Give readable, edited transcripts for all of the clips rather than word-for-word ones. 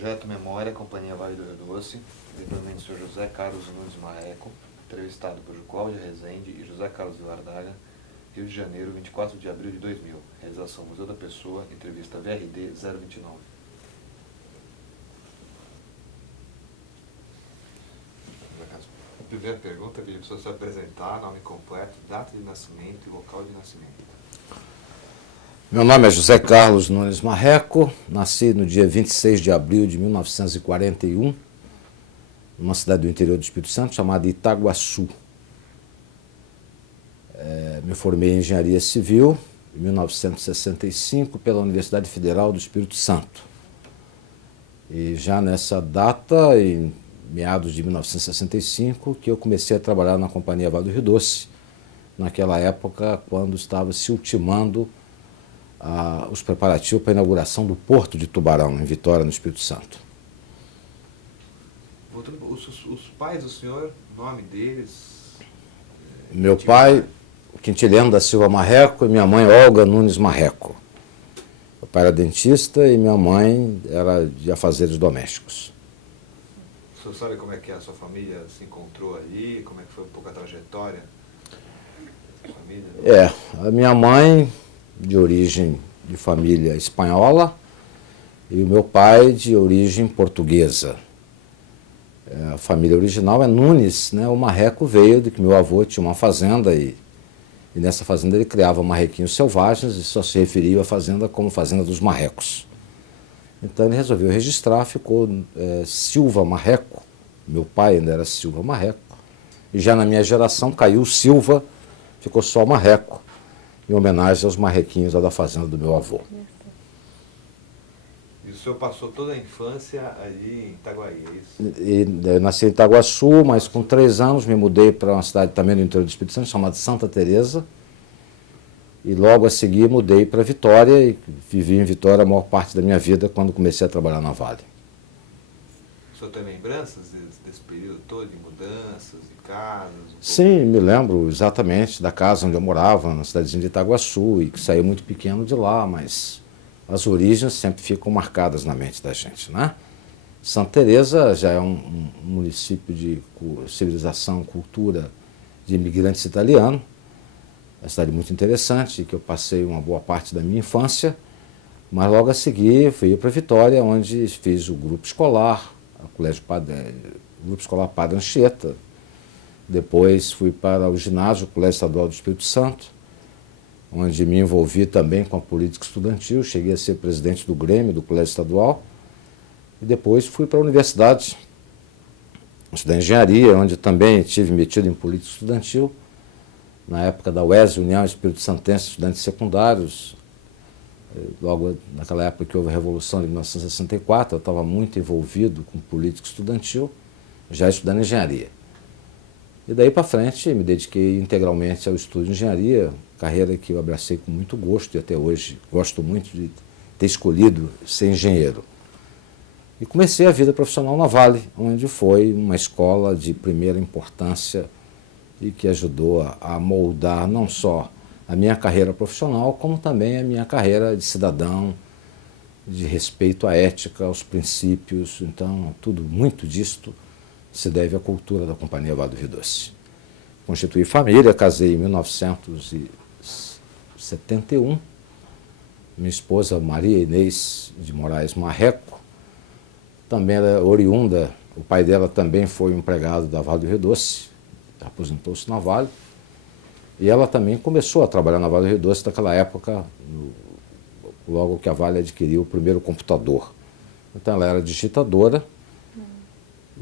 Projeto Memória, Companhia Vale do Rio Doce, depoimento do Sr. José Carlos Nunes Marreco, entrevistado por Cláudia Rezende e José Carlos Vilardaga, Rio de Janeiro, 24 de abril de 2000. Realização Museu da Pessoa, entrevista VRD 029. A primeira pergunta, Felipe, se apresentar, nome completo, data de nascimento e local de nascimento. Meu nome é José Carlos Nunes Marreco, nasci no dia 26 de abril de 1941, numa cidade do interior do Espírito Santo chamada Itaguaçu. Me formei em Engenharia Civil em 1965 pela Universidade Federal do Espírito Santo. E já nessa data, em meados de 1965, que eu comecei a trabalhar na Companhia Vale do Rio Doce, naquela época quando estava se ultimando os preparativos para a inauguração do Porto de Tubarão, em Vitória, no Espírito Santo. Os pais do senhor, o nome deles? Meu pai, Quintiliano da Silva Marreco, e minha mãe, Olga Nunes Marreco. Meu pai era dentista e minha mãe era de afazeres domésticos. O senhor sabe como é que a sua família se encontrou ali? Como é que foi um pouco a trajetória da família? A minha mãe, de origem de família espanhola, e o meu pai, de origem portuguesa. A família original é Nunes, né? O Marreco veio de que meu avô tinha uma fazenda e nessa fazenda ele criava marrequinhos selvagens e só se referia à fazenda como Fazenda dos Marrecos. Então ele resolveu registrar, ficou Silva Marreco, meu pai ainda era Silva Marreco, e já na minha geração caiu Silva, ficou só Marreco, em homenagem aos marrequinhos lá da fazenda do meu avô. E o senhor passou toda a infância ali em Itaguaí, é isso? Eu nasci em Itaguaçu, mas com 3 anos me mudei para uma cidade também no interior do Espírito Santo, chamada Santa Teresa. E logo a seguir mudei para Vitória e vivi em Vitória a maior parte da minha vida quando comecei a trabalhar na Vale. O senhor tem lembranças desse período todo, de mudanças, de casas? Sim, me lembro exatamente da casa onde eu morava, na cidadezinha de Itaguaçu, e que saí muito pequeno de lá, mas as origens sempre ficam marcadas na mente da gente, né? Santa Teresa já é um município de civilização, cultura de imigrantes italianos. É uma cidade muito interessante, que eu passei uma boa parte da minha infância, mas logo a seguir fui para Vitória, onde fiz o grupo escolar, o grupo escolar Padre Anchieta. Depois fui para o ginásio, o Colégio Estadual do Espírito Santo, onde me envolvi também com a política estudantil, cheguei a ser presidente do Grêmio do Colégio Estadual, e depois fui para a universidade, estudei engenharia, onde também estive metido em política estudantil, na época da UES, União Espírito Santense de Estudantes Secundários. Logo naquela época que houve a Revolução de 1964, eu estava muito envolvido com política estudantil, já estudando engenharia. E daí para frente me dediquei integralmente ao estudo de engenharia, carreira que eu abracei com muito gosto e até hoje gosto muito de ter escolhido ser engenheiro. E comecei a vida profissional na Vale, onde foi uma escola de primeira importância e que ajudou a moldar não só a minha carreira profissional, como também a minha carreira de cidadão, de respeito à ética, aos princípios. Então, tudo muito disto se deve à cultura da Companhia Vale do Rio Doce. Constituí família, casei em 1971. Minha esposa Maria Inês de Moraes Marreco também era oriunda, o pai dela também foi um empregado da Vale do Rio Doce, aposentou-se na Vale, e ela também começou a trabalhar na Vale do Rio Doce naquela época, logo que a Vale adquiriu o primeiro computador. Então ela era digitadora,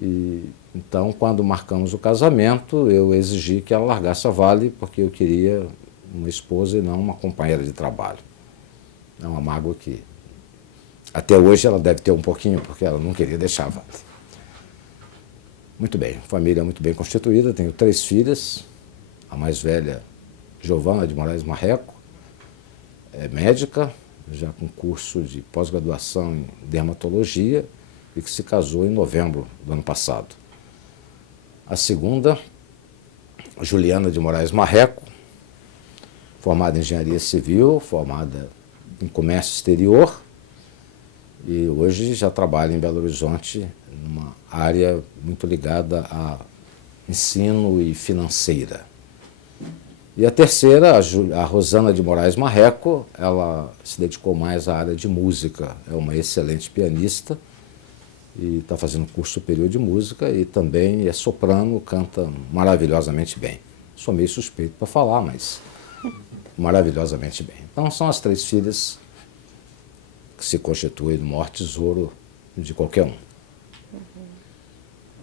e então quando marcamos o casamento, eu exigi que ela largasse a Vale, porque eu queria uma esposa e não uma companheira de trabalho. É uma mágoa que até hoje ela deve ter um pouquinho, porque ela não queria deixar a Vale. Muito bem, família muito bem constituída, tenho 3 filhas, a mais velha, Giovana de Moraes Marreco, é médica, já com curso de pós-graduação em dermatologia e que se casou em novembro do ano passado. A segunda, Juliana de Moraes Marreco, formada em engenharia civil, formada em comércio exterior, E hoje já trabalho em Belo Horizonte, numa área muito ligada a ensino e financeira. E a terceira, a Rosana de Moraes Marreco, ela se dedicou mais à área de música. É uma excelente pianista e está fazendo curso superior de música e também é soprano, canta maravilhosamente bem. Sou meio suspeito para falar, mas maravilhosamente bem. Então são as 3 filhas que se constituem no maior tesouro de qualquer um.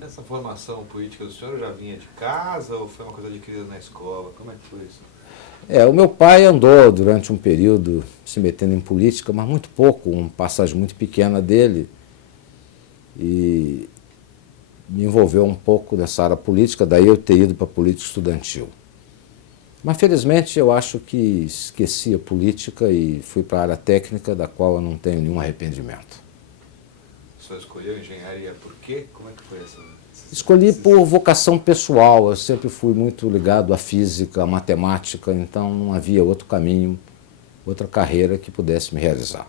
Essa formação política do senhor já vinha de casa ou foi uma coisa adquirida na escola? Como é que foi isso? O meu pai andou durante um período se metendo em política, mas muito pouco, uma passagem muito pequena dele, e me envolveu um pouco nessa área política, daí eu ter ido para a política estudantil. Mas felizmente eu acho que esqueci a política e fui para a área técnica, da qual eu não tenho nenhum arrependimento. O senhor escolheu engenharia por quê? Como é que foi essa? Escolhi por vocação pessoal, eu sempre fui muito ligado à física, à matemática, então não havia outro caminho, outra carreira que pudesse me realizar.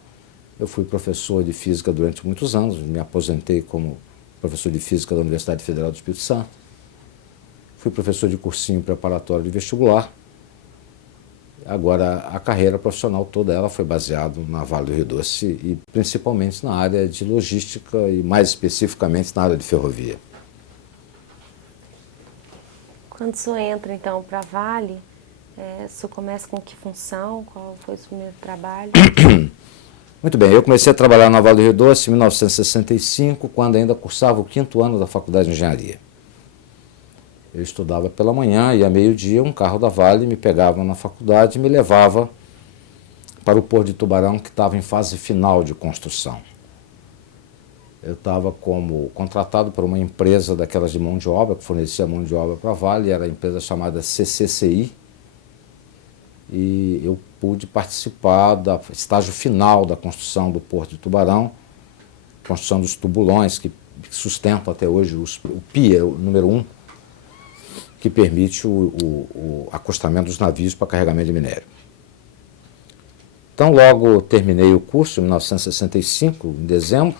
Eu fui professor de física durante muitos anos, me aposentei como professor de física da Universidade Federal do Espírito Santo. Fui professor de cursinho preparatório de vestibular. Agora, a carreira profissional toda ela foi baseada na Vale do Rio Doce e principalmente na área de logística e mais especificamente na área de ferrovia. Quando o senhor entra, então, para a Vale, o senhor começa com que função? Qual foi o seu primeiro trabalho? Muito bem, eu comecei a trabalhar na Vale do Rio Doce em 1965, quando ainda cursava o 5º ano da Faculdade de Engenharia. Eu estudava pela manhã e, a meio-dia, um carro da Vale me pegava na faculdade e me levava para o Porto de Tubarão, que estava em fase final de construção. Eu estava como contratado por uma empresa daquelas de mão de obra, que fornecia mão de obra para a Vale, era a empresa chamada CCCI, e eu pude participar do estágio final da construção do Porto de Tubarão, construção dos tubulões que sustentam até hoje o PIA, o número 1, que permite o acostamento dos navios para carregamento de minério. Então, logo terminei o curso, em 1965, em dezembro,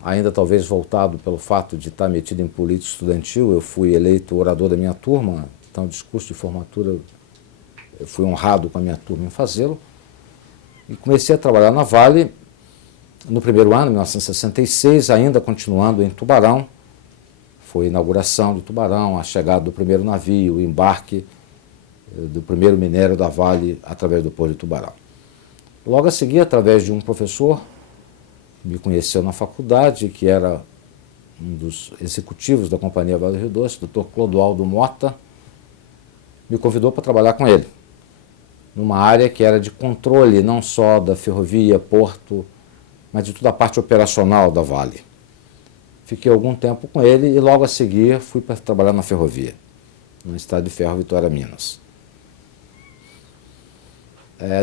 ainda talvez voltado pelo fato de estar metido em política estudantil, eu fui eleito orador da minha turma, então, discurso de formatura, eu fui honrado com a minha turma em fazê-lo, e comecei a trabalhar na Vale no primeiro ano, 1966, ainda continuando em Tubarão. Foi a inauguração de Tubarão, a chegada do primeiro navio, o embarque do primeiro minério da Vale através do Porto de Tubarão. Logo a seguir, através de um professor que me conheceu na faculdade, que era um dos executivos da Companhia Vale do Rio Doce, o Dr. Clodoaldo Mota, me convidou para trabalhar com ele, numa área que era de controle não só da ferrovia, porto, mas de toda a parte operacional da Vale. Fiquei algum tempo com ele e logo a seguir fui para trabalhar na ferrovia, no Estrada de Ferro Vitória, Minas.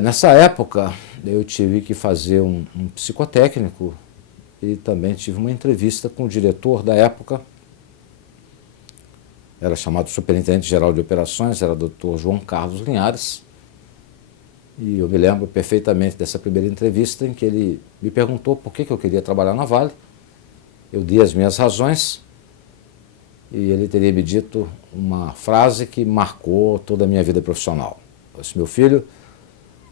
Nessa época eu tive que fazer um psicotécnico e também tive uma entrevista com o diretor da época, era chamado Superintendente-Geral de Operações, era o Dr. João Carlos Linhares, e eu me lembro perfeitamente dessa primeira entrevista em que ele me perguntou por que eu queria trabalhar na Vale. Eu dei as minhas razões e ele teria me dito uma frase que marcou toda a minha vida profissional. Eu disse: meu filho,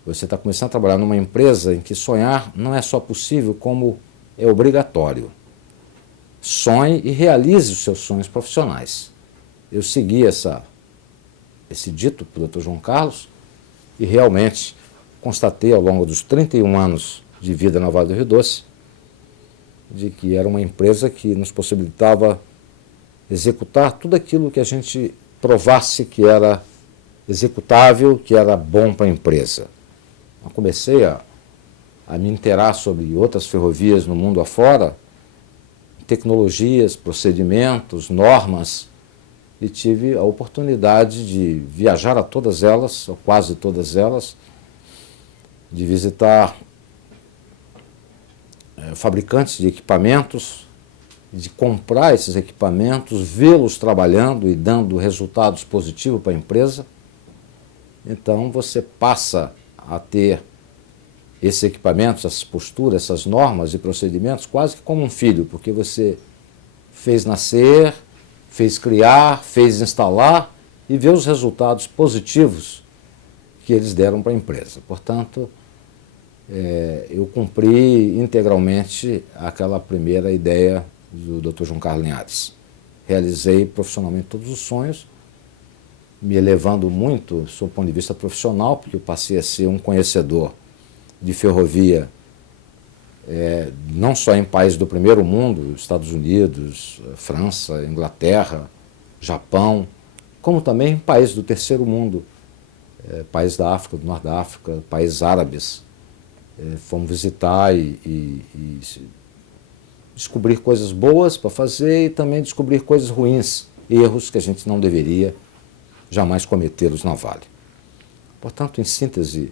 você está começando a trabalhar numa empresa em que sonhar não é só possível, como é obrigatório. Sonhe e realize os seus sonhos profissionais. Eu segui esse dito para o Dr. João Carlos e realmente constatei ao longo dos 31 anos de vida na Vale do Rio Doce de que era uma empresa que nos possibilitava executar tudo aquilo que a gente provasse que era executável, que era bom para a empresa. Eu comecei a me inteirar sobre outras ferrovias no mundo afora, tecnologias, procedimentos, normas, e tive a oportunidade de viajar a todas elas, ou quase todas elas, de visitar fabricantes de equipamentos, de comprar esses equipamentos, vê-los trabalhando e dando resultados positivos para a empresa. Então você passa a ter esses equipamentos, essas posturas, essas normas e procedimentos quase que como um filho, porque você fez nascer, fez criar, fez instalar e vê os resultados positivos que eles deram para a empresa. Portanto, eu cumpri integralmente aquela primeira ideia do Dr. João Carlos Linhares. Realizei profissionalmente todos os sonhos, me elevando muito, do ponto de vista profissional, porque eu passei a ser um conhecedor de ferrovia, não só em países do primeiro mundo, Estados Unidos, França, Inglaterra, Japão, como também em países do terceiro mundo, países da África, do Norte da África, países árabes. Fomos visitar e descobrir coisas boas para fazer e também descobrir coisas ruins, erros que a gente não deveria jamais cometê-los na Vale. Portanto, em síntese,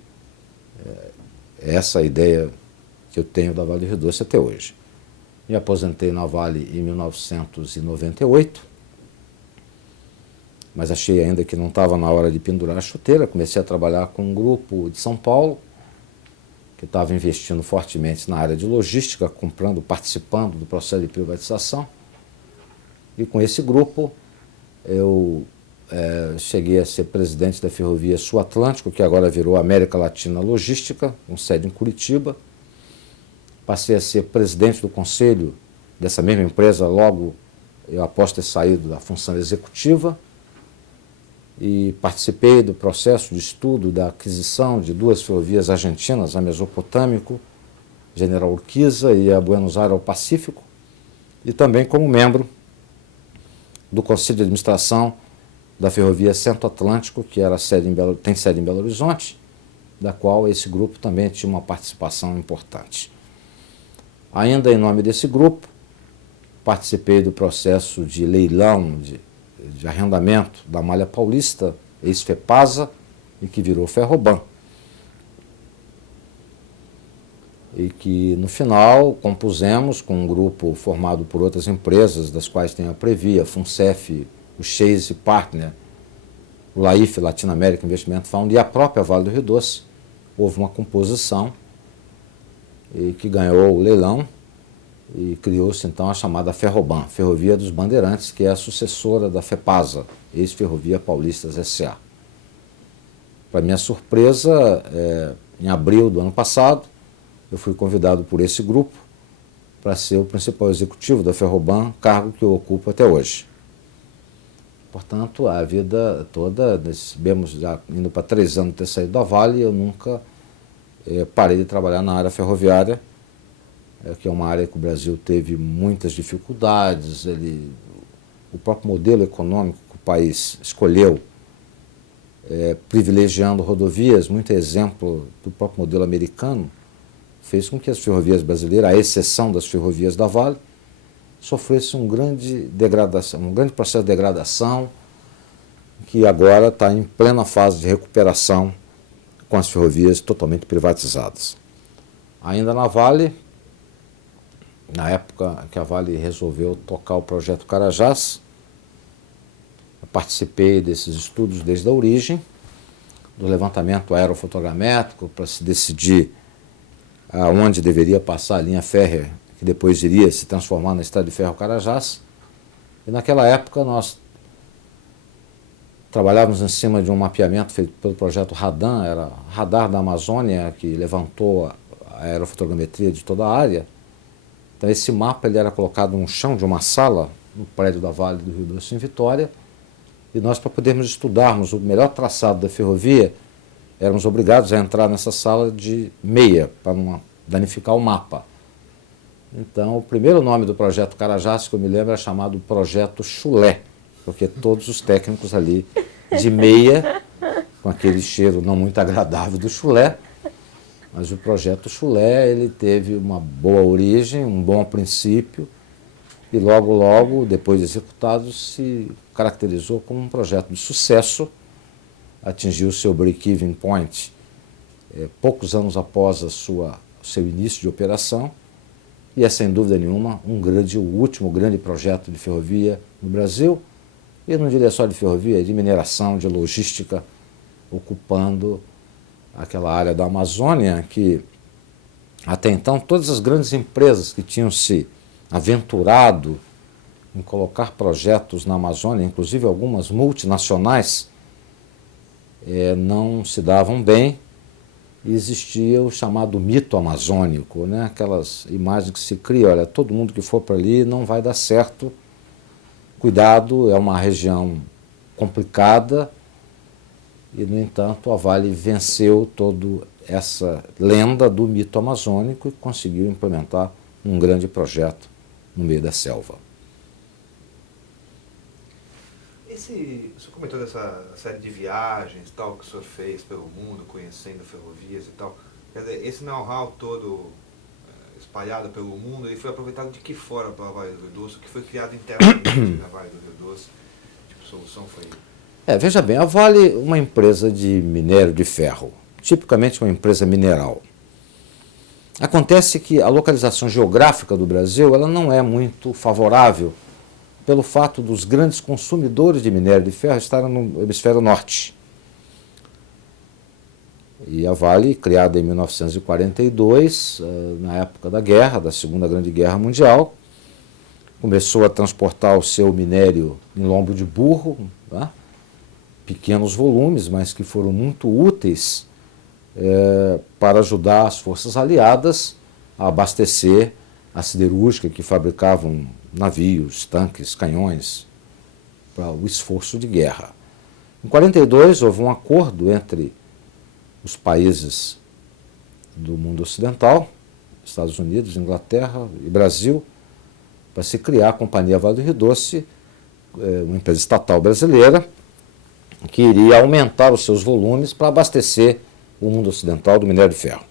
essa é a ideia que eu tenho da Vale do Rio Doce até hoje. Me aposentei na Vale em 1998, mas achei ainda que não estava na hora de pendurar a chuteira. Comecei a trabalhar com um grupo de São Paulo, que estava investindo fortemente na área de logística, participando do processo de privatização. E com esse grupo eu cheguei a ser presidente da Ferrovia Sul Atlântico, que agora virou América Latina Logística, com sede em Curitiba. Passei a ser presidente do conselho dessa mesma empresa logo eu após ter saído da função executiva, e participei do processo de estudo da aquisição de duas ferrovias argentinas, a Mesopotâmico, General Urquiza, e a Buenos Aires ao Pacífico, e também como membro do Conselho de Administração da Ferrovia Centro-Atlântico, que tem sede em Belo Horizonte, da qual esse grupo também tinha uma participação importante. Ainda em nome desse grupo, participei do processo de leilão de arrendamento da Malha Paulista, ex-FEPASA, e que virou Ferroban. E que, no final, compusemos com um grupo formado por outras empresas, das quais tem a Previa, a Funcef, o Chase Partner, o LAIF, Latin American Investment Fund, e a própria Vale do Rio Doce. Houve uma composição e que ganhou o leilão e criou-se então a chamada Ferroban, Ferrovia dos Bandeirantes, que é a sucessora da FEPASA, ex-Ferrovia Paulistas S.A. Para minha surpresa, em abril do ano passado, eu fui convidado por esse grupo para ser o principal executivo da Ferroban, cargo que eu ocupo até hoje. Portanto, a vida toda, já indo para 3 anos de ter saído da Vale, eu nunca parei de trabalhar na área ferroviária, que é uma área que o Brasil teve muitas dificuldades. O próprio modelo econômico que o país escolheu, privilegiando rodovias, muito exemplo do próprio modelo americano, fez com que as ferrovias brasileiras, à exceção das ferrovias da Vale, sofressem um grande processo de degradação, que agora está em plena fase de recuperação com as ferrovias totalmente privatizadas. Ainda na Vale, na época que a Vale resolveu tocar o projeto Carajás, eu participei desses estudos desde a origem, do levantamento aerofotogramétrico para se decidir aonde deveria passar a linha férrea, que depois iria se transformar na Estrada de Ferro Carajás. E naquela época nós trabalhávamos em cima de um mapeamento feito pelo projeto Radan, era Radar da Amazônia, que levantou a aerofotogrametria de toda a área. Então esse mapa ele era colocado no chão de uma sala, no prédio da Vale do Rio Doce, em Vitória, e nós, para podermos estudarmos o melhor traçado da ferrovia, éramos obrigados a entrar nessa sala de meia, para não danificar o mapa. Então, o primeiro nome do projeto Carajás, que eu me lembro, era chamado Projeto Chulé, porque todos os técnicos ali de meia, com aquele cheiro não muito agradável do chulé, mas o projeto Chulé ele teve uma boa origem, um bom princípio, e logo, depois de executado, se caracterizou como um projeto de sucesso, atingiu seu break-even point poucos anos após seu início de operação, e é sem dúvida nenhuma o último grande projeto de ferrovia no Brasil, e não diria só de ferrovia, de mineração, de logística, ocupando aquela área da Amazônia que Até então, todas as grandes empresas que tinham se aventurado em colocar projetos na Amazônia, inclusive algumas multinacionais, não se davam bem. E existia o chamado mito amazônico, né? Aquelas imagens que se cria, olha, todo mundo que for para ali não vai dar certo, cuidado, é uma região complicada. E, no entanto, a Vale venceu toda essa lenda do mito amazônico e conseguiu implementar um grande projeto no meio da selva. O senhor comentou dessa série de viagens tal, que o senhor fez pelo mundo, conhecendo ferrovias e tal. Quer dizer, esse know-how todo espalhado pelo mundo, ele foi aproveitado de que fora para a Vale do Rio Doce? O que foi criado internamente na Vale do Rio Doce? Tipo, solução foi... Veja bem, a Vale é uma empresa de minério de ferro, tipicamente uma empresa mineral. Acontece que a localização geográfica do Brasil ela não é muito favorável pelo fato dos grandes consumidores de minério de ferro estarem no hemisfério norte. E a Vale, criada em 1942, na época da guerra, da Segunda Grande Guerra Mundial, começou a transportar o seu minério em lombo de burro, tá? Pequenos volumes, mas que foram muito úteis para ajudar as forças aliadas a abastecer a siderúrgica que fabricavam navios, tanques, canhões, para o esforço de guerra. Em 1942 houve um acordo entre os países do mundo ocidental, Estados Unidos, Inglaterra e Brasil, para se criar a Companhia Vale do Rio Doce, uma empresa estatal brasileira, que iria aumentar os seus volumes para abastecer o mundo ocidental do minério de ferro.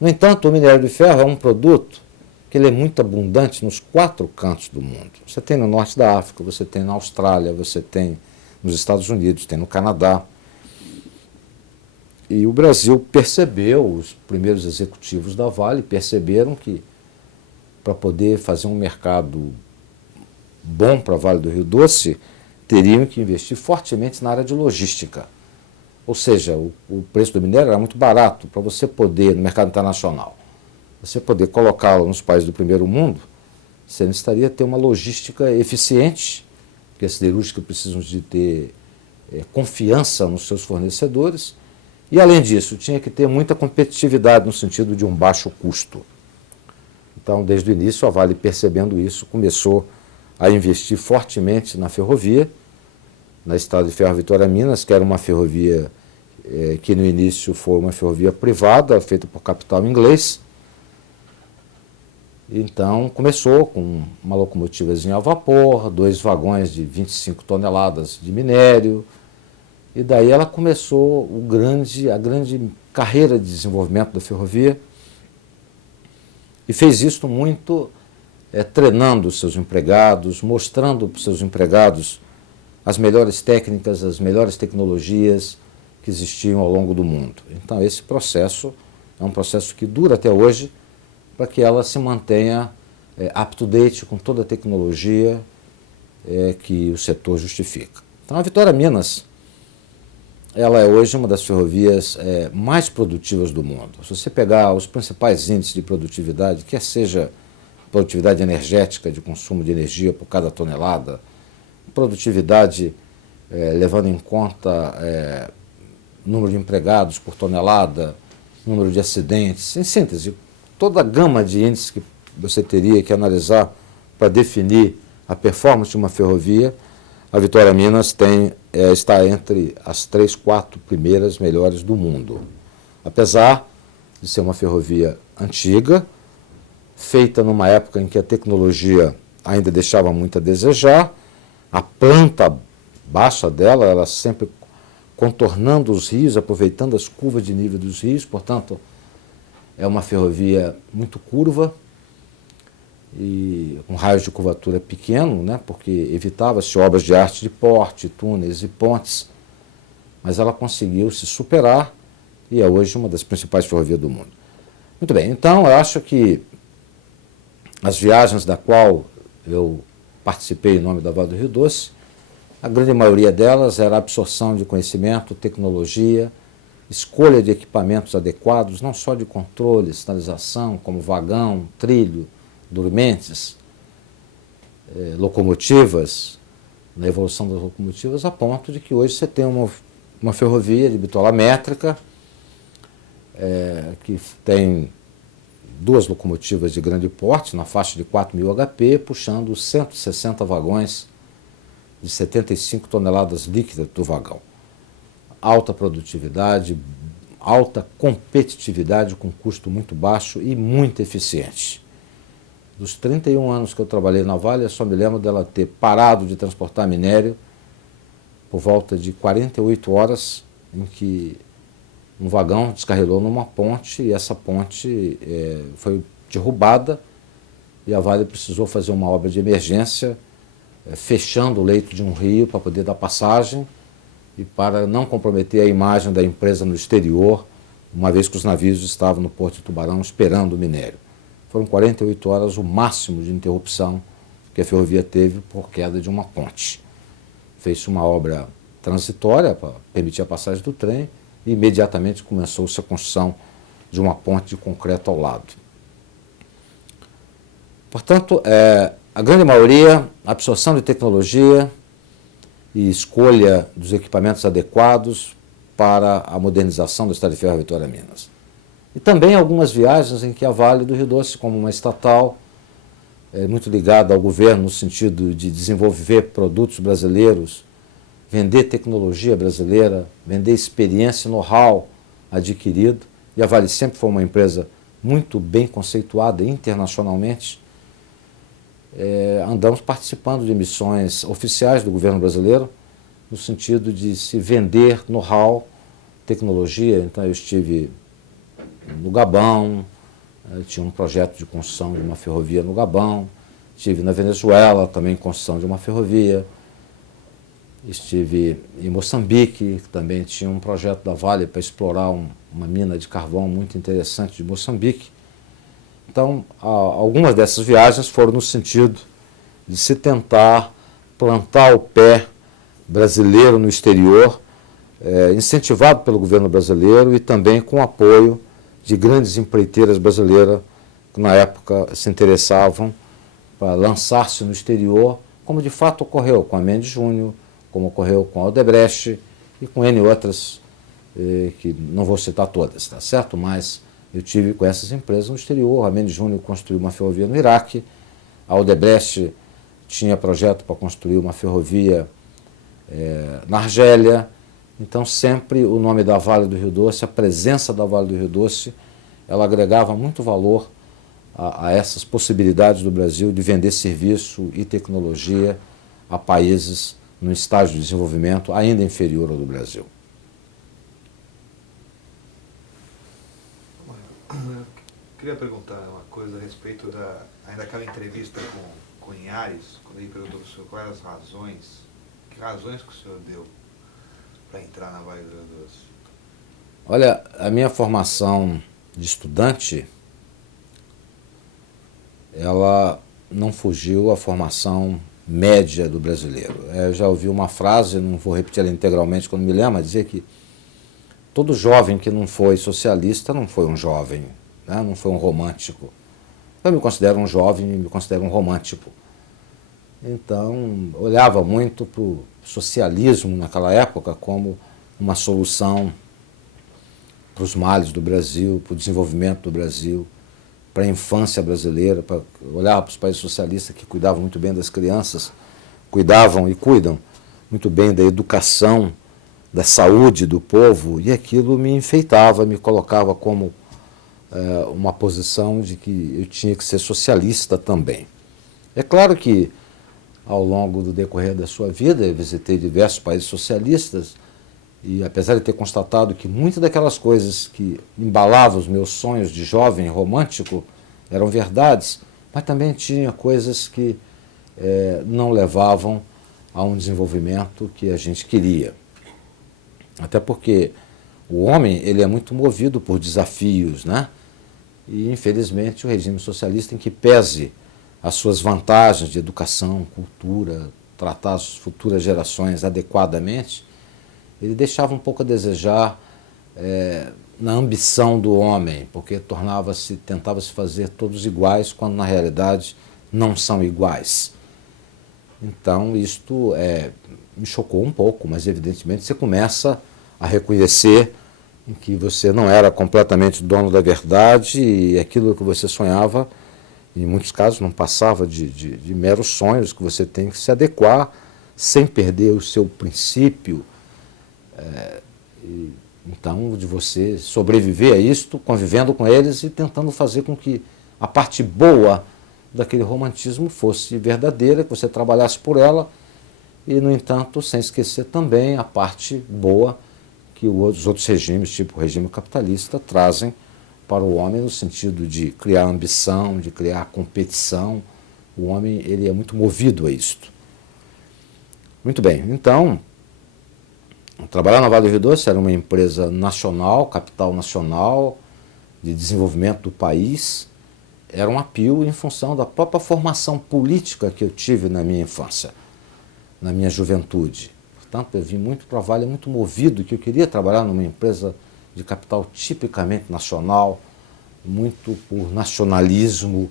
No entanto, o minério de ferro é um produto que ele é muito abundante nos 4 cantos do mundo. Você tem no norte da África, você tem na Austrália, você tem nos Estados Unidos, tem no Canadá. E o Brasil percebeu, os primeiros executivos da Vale perceberam que para poder fazer um mercado bom para a Vale do Rio Doce, teriam que investir fortemente na área de logística. Ou seja, o preço do minério era muito barato para você poder, no mercado internacional, você poder colocá-lo nos países do primeiro mundo, você necessitaria ter uma logística eficiente, porque as siderúrgicas precisam de ter confiança nos seus fornecedores, e além disso, tinha que ter muita competitividade no sentido de um baixo custo. Então, desde o início, a Vale, percebendo isso, começou a investir fortemente na ferrovia, na Estrada de Ferro Vitória-Minas, que era uma ferrovia que no início foi uma ferrovia privada, feita por capital inglês. Então começou com uma locomotivazinha a vapor, 2 vagões de 25 toneladas de minério, e daí ela começou a grande carreira de desenvolvimento da ferrovia, e fez isso muito treinando os seus empregados, mostrando para os seus empregados as melhores técnicas, as melhores tecnologias que existiam ao longo do mundo. Então esse processo é um processo que dura até hoje, para que ela se mantenha up-to-date com toda a tecnologia que o setor justifica. Então a Vitória-Minas, ela é hoje uma das ferrovias mais produtivas do mundo. Se você pegar os principais índices de produtividade, quer seja produtividade energética, de consumo de energia por cada tonelada, produtividade levando em conta número de empregados por tonelada, número de acidentes, em síntese, toda a gama de índices que você teria que analisar para definir a performance de uma ferrovia, a Vitória-Minas está entre as 3, 4 primeiras melhores do mundo. Apesar de ser uma ferrovia antiga, feita numa época em que a tecnologia ainda deixava muito a desejar, a planta baixa dela, ela sempre contornando os rios, aproveitando as curvas de nível dos rios, portanto, é uma ferrovia muito curva e com raios de curvatura pequeno, né, porque evitava-se obras de arte de porte, túneis e pontes, mas ela conseguiu se superar e é hoje uma das principais ferrovias do mundo. Muito bem, então eu acho que as viagens da qual eu participei em nome da Vale do Rio Doce, a grande maioria delas era a absorção de conhecimento, tecnologia escolha de equipamentos adequados, não só de controle, sinalização, como vagão, trilho, dormentes, locomotivas, na evolução das locomotivas, a ponto de que hoje você tem uma ferrovia de bitola métrica, que tem 2 locomotivas de grande porte, na faixa de 4.000 HP, puxando 160 vagões de 75 toneladas líquidas do vagão. Alta produtividade, alta competitividade com custo muito baixo e muito eficiente. Dos 31 anos que eu trabalhei na Vale, eu só me lembro dela ter parado de transportar minério por volta de 48 horas, em que um vagão descarrilou numa ponte e essa ponte foi derrubada e a Vale precisou fazer uma obra de emergência, fechando o leito de um rio para poder dar passagem e para não comprometer a imagem da empresa no exterior, uma vez que os navios estavam no Porto de Tubarão esperando o minério. Foram 48 horas o máximo de interrupção que a ferrovia teve por queda de uma ponte. Fez uma obra transitória para permitir a passagem do trem e imediatamente começou-se a construção de uma ponte de concreto ao lado. Portanto, a grande maioria, absorção de tecnologia e escolha dos equipamentos adequados para a modernização do Estrada de Ferro Vitória Minas. E também algumas viagens em que a Vale do Rio Doce, como uma estatal, muito ligada ao governo no sentido de desenvolver produtos brasileiros, vender tecnologia brasileira, vender experiência e know-how adquirido. E a Vale sempre foi uma empresa muito bem conceituada internacionalmente. Andamos participando de missões oficiais do governo brasileiro, no sentido de se vender know-how, tecnologia. Então eu estive no Gabão, tinha um projeto de construção de uma ferrovia no Gabão, estive na Venezuela, também construção de uma ferrovia, estive em Moçambique, que também tinha um projeto da Vale para explorar uma mina de carvão muito interessante de Moçambique. Então, algumas dessas viagens foram no sentido de se tentar plantar o pé brasileiro no exterior, incentivado pelo governo brasileiro e também com o apoio de grandes empreiteiras brasileiras que na época se interessavam para lançar-se no exterior, como de fato ocorreu com a Mendes Júnior, como ocorreu com a Odebrecht e com N outras, que não vou citar todas, tá certo? Mas eu tive com essas empresas no exterior. A Mendes Júnior construiu uma ferrovia no Iraque, a Odebrecht tinha projeto para construir uma ferrovia na Argélia. Então sempre o nome da Vale do Rio Doce, a presença da Vale do Rio Doce, ela agregava muito valor a essas possibilidades do Brasil de vender serviço e tecnologia a países no estágio de desenvolvimento ainda inferior ao do Brasil. Eu queria perguntar uma coisa a respeito daquela entrevista com o Linhares, quando ele perguntou para o senhor quais as razões, que razões que o senhor deu para entrar na Vale do Rio Doce? Olha, a minha formação de estudante, ela não fugiu à formação média do brasileiro. Eu já ouvi uma frase, não vou repetir ela integralmente quando me lembro, dizer que todo jovem que não foi socialista não foi um jovem, né? Não foi um romântico. Eu me considero um jovem e me considero um romântico. Então, olhava muito para o socialismo naquela época como uma solução para os males do Brasil, para o desenvolvimento do Brasil, para a infância brasileira, olhava para os países socialistas que cuidavam muito bem das crianças, cuidavam e cuidam muito bem da educação, da saúde do povo, e aquilo me enfeitava, me colocava como uma posição de que eu tinha que ser socialista também. É claro que, ao longo do decorrer da sua vida, eu visitei diversos países socialistas, e apesar de ter constatado que muitas daquelas coisas que embalavam os meus sonhos de jovem romântico eram verdades, mas também tinha coisas que não levavam a um desenvolvimento que a gente queria. Até porque o homem ele é muito movido por desafios, né? E infelizmente o regime socialista, em que pese as suas vantagens de educação, cultura, tratar as futuras gerações adequadamente, ele deixava um pouco a desejar na ambição do homem, porque tentava-se fazer todos iguais, quando na realidade não são iguais. Então isto me chocou um pouco, mas evidentemente você começa a reconhecer em que você não era completamente dono da verdade e aquilo que você sonhava, em muitos casos, não passava de meros sonhos, que você tem que se adequar sem perder o seu princípio. Então, de você sobreviver a isto, convivendo com eles e tentando fazer com que a parte boa daquele romantismo fosse verdadeira, que você trabalhasse por ela e, no entanto, sem esquecer também a parte boa que os outros regimes, tipo o regime capitalista, trazem para o homem no sentido de criar ambição, de criar competição. O homem ele é muito movido a isto. Muito bem, então, trabalhar na Vale do Rio Doce era uma empresa nacional, capital nacional, de desenvolvimento do país. Era um apelo em função da própria formação política que eu tive na minha infância, na minha juventude. Portanto, eu vim muito para a Vale, muito movido, que eu queria trabalhar numa empresa de capital tipicamente nacional, muito por nacionalismo,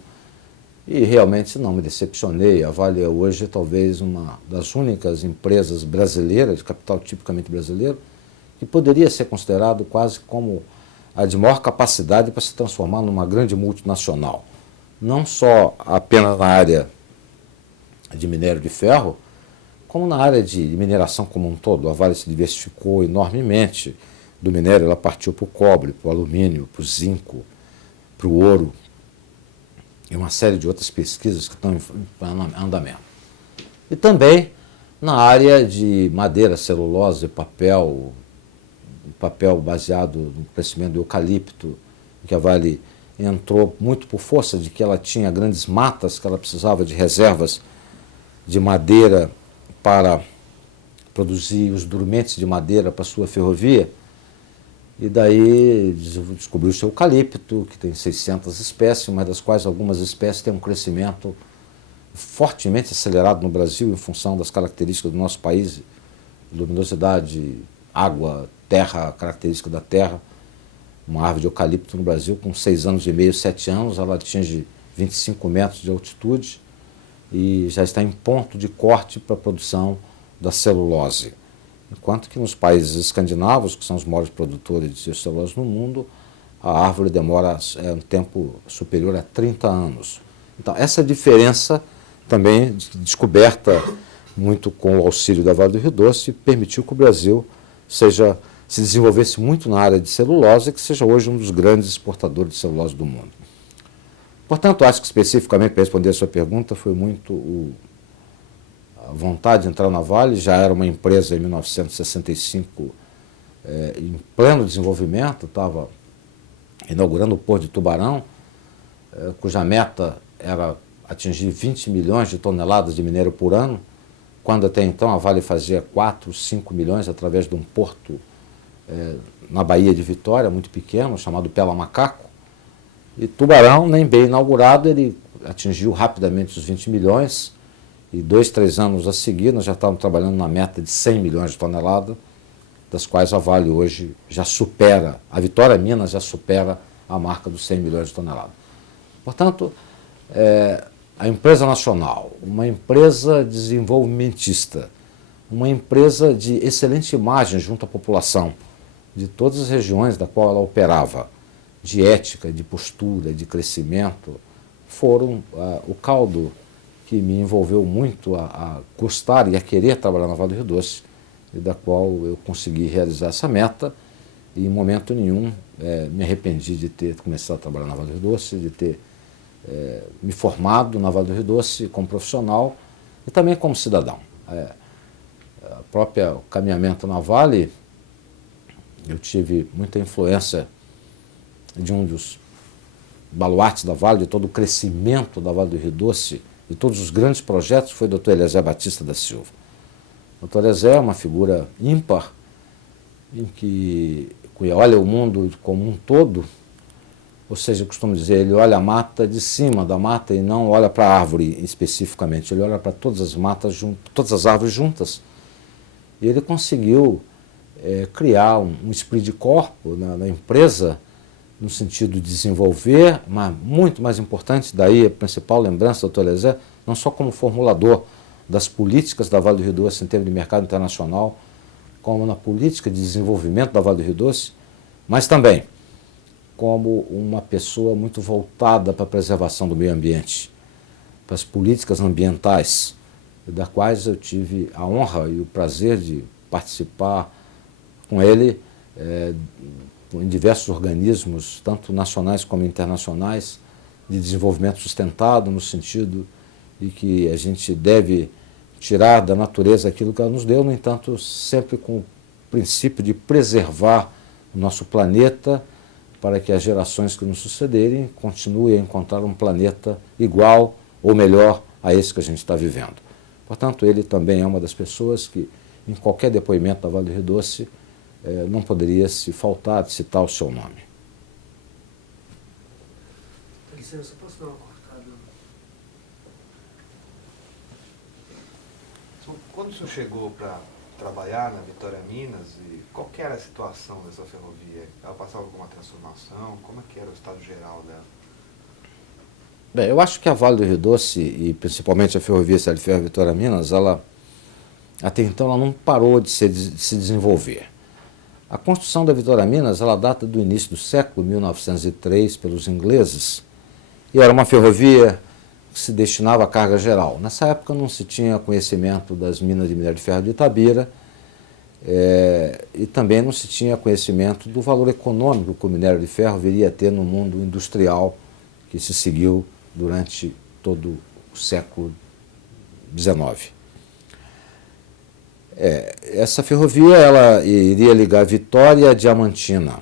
e realmente não me decepcionei. A Vale é hoje talvez uma das únicas empresas brasileiras, de capital tipicamente brasileiro, que poderia ser considerado quase como a de maior capacidade para se transformar numa grande multinacional. Não só apenas na área de minério de ferro, como na área de mineração como um todo. A Vale se diversificou enormemente. Do minério ela partiu para o cobre, para o alumínio, para o zinco, para o ouro e uma série de outras pesquisas que estão em andamento. E também na área de madeira, celulose, papel baseado no crescimento do eucalipto, que a Vale entrou muito por força de que ela tinha grandes matas, que ela precisava de reservas de madeira para produzir os durmentes de madeira para a sua ferrovia. E daí descobriu-se o eucalipto, que tem 600 espécies, mas das quais algumas espécies têm um crescimento fortemente acelerado no Brasil em função das características do nosso país, luminosidade, água, terra, característica da terra. Uma árvore de eucalipto no Brasil com 6 anos e meio, 7 anos, ela atinge 25 metros de altitude e já está em ponto de corte para a produção da celulose. Enquanto que nos países escandinavos, que são os maiores produtores de celulose no mundo, a árvore demora um tempo superior a 30 anos. Então, essa diferença também, descoberta muito com o auxílio da Vale do Rio Doce, permitiu que o Brasil se desenvolvesse muito na área de celulose, que seja hoje um dos grandes exportadores de celulose do mundo. Portanto, acho que especificamente para responder a sua pergunta, foi muito a vontade de entrar na Vale. Já era uma empresa em 1965 em pleno desenvolvimento, estava inaugurando o Porto de Tubarão, cuja meta era atingir 20 milhões de toneladas de minério por ano, quando até então a Vale fazia 4, 5 milhões através de um porto na Baía de Vitória, muito pequeno, chamado Pela Macaco. E Tubarão, nem bem inaugurado, ele atingiu rapidamente os 20 milhões, e 2, 3 anos a seguir nós já estávamos trabalhando na meta de 100 milhões de toneladas, das quais a Vale hoje já supera, a Vitória Minas já supera a marca dos 100 milhões de toneladas. Portanto, a empresa nacional, uma empresa desenvolvimentista, uma empresa de excelente imagem junto à população, de todas as regiões da qual ela operava, de ética, de postura, de crescimento, foram o caldo que me envolveu muito a gostar e a querer trabalhar na Vale do Rio Doce, e da qual eu consegui realizar essa meta, e em momento nenhum me arrependi de ter começado a trabalhar na Vale do Rio Doce, de ter me formado na Vale do Rio Doce como profissional e também como cidadão. O próprio caminhamento na Vale, eu tive muita influência de um dos baluartes da Vale, de todo o crescimento da Vale do Rio Doce, de todos os grandes projetos, foi o Dr. Eliezer Batista da Silva. O Dr. Eliezer é uma figura ímpar, em que olha o mundo como um todo, ou seja, eu costumo dizer, ele olha a mata de cima da mata e não olha para a árvore especificamente, ele olha para todas as matas, todas as árvores juntas. E ele conseguiu criar um esprit de corpo na empresa, no sentido de desenvolver, mas muito mais importante, daí a principal lembrança, doutor Eliezer, não só como formulador das políticas da Vale do Rio Doce em termos de mercado internacional, como na política de desenvolvimento da Vale do Rio Doce, mas também como uma pessoa muito voltada para a preservação do meio ambiente, para as políticas ambientais, das quais eu tive a honra e o prazer de participar com ele em diversos organismos, tanto nacionais como internacionais, de desenvolvimento sustentado, no sentido de que a gente deve tirar da natureza aquilo que ela nos deu, no entanto, sempre com o princípio de preservar o nosso planeta para que as gerações que nos sucederem continuem a encontrar um planeta igual ou melhor a esse que a gente está vivendo. Portanto, ele também é uma das pessoas que, em qualquer depoimento da Vale do Rio Doce, não poderia se faltar de citar o seu nome. Dá licença, posso dar uma cortada? Quando o senhor chegou para trabalhar na Vitória Minas, e qual que era a situação dessa ferrovia? Ela passava por alguma transformação? Como é que era o estado geral dela? Bem, eu acho que a Vale do Rio Doce, e principalmente a Ferrovia Estrada de Ferro Vitória Minas, até então ela não parou de se desenvolver. A construção da Vitória Minas, ela data do início do século, 1903, pelos ingleses, e era uma ferrovia que se destinava à carga geral. Nessa época não se tinha conhecimento das minas de minério de ferro de Itabira, e também não se tinha conhecimento do valor econômico que o minério de ferro viria a ter no mundo industrial que se seguiu durante todo o século XIX. Essa ferrovia ela iria ligar Vitória a Diamantina,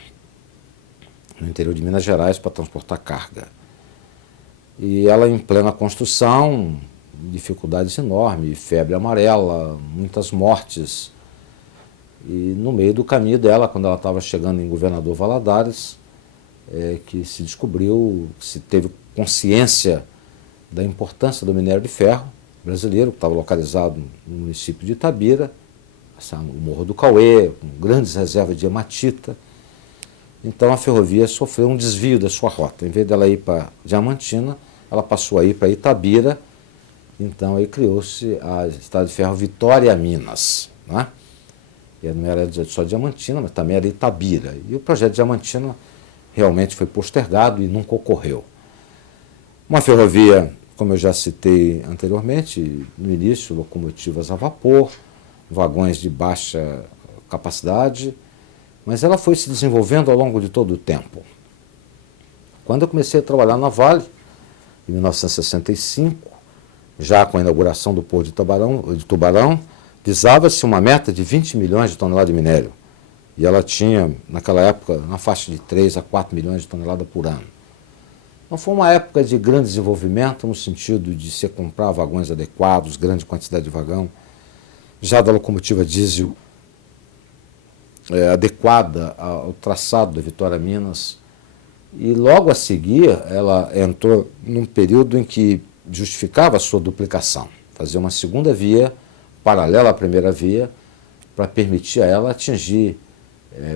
no interior de Minas Gerais, para transportar carga. E ela em plena construção, dificuldades enormes, febre amarela, muitas mortes. E no meio do caminho dela, quando ela estava chegando em Governador Valadares, que se descobriu, se teve consciência da importância do minério de ferro brasileiro, que estava localizado no município de Itabira, o Morro do Cauê, com grandes reservas de hematita. Então a ferrovia sofreu um desvio da sua rota. Em vez dela ir para Diamantina, ela passou a ir para Itabira. Então aí criou-se a Estrada de Ferro Vitória Minas, né? E não era só Diamantina, mas também era Itabira. E o projeto de Diamantina realmente foi postergado e nunca ocorreu. Uma ferrovia, como eu já citei anteriormente, no início, locomotivas a vapor, vagões de baixa capacidade, mas ela foi se desenvolvendo ao longo de todo o tempo. Quando eu comecei a trabalhar na Vale, em 1965, já com a inauguração do Porto de Tubarão, visava-se uma meta de 20 milhões de toneladas de minério. E ela tinha, naquela época, na faixa de 3 a 4 milhões de toneladas por ano. Então foi uma época de grande desenvolvimento, no sentido de se comprar vagões adequados, grande quantidade de vagão, já da locomotiva diesel adequada ao traçado da Vitória Minas. E logo a seguir, ela entrou num período em que justificava a sua duplicação, fazer uma segunda via, paralela à primeira via, para permitir a ela atingir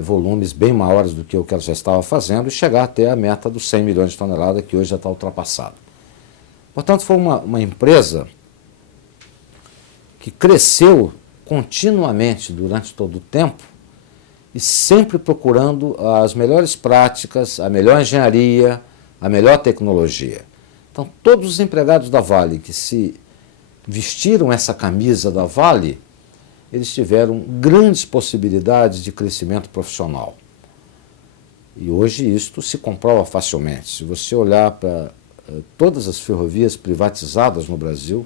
volumes bem maiores do que o que ela já estava fazendo e chegar até a meta dos 100 milhões de toneladas, que hoje já está ultrapassada. Portanto, foi uma empresa que cresceu continuamente durante todo o tempo e sempre procurando as melhores práticas, a melhor engenharia, a melhor tecnologia. Então, todos os empregados da Vale que se vestiram essa camisa da Vale, eles tiveram grandes possibilidades de crescimento profissional. E hoje isto se comprova facilmente. Se você olhar para todas as ferrovias privatizadas no Brasil,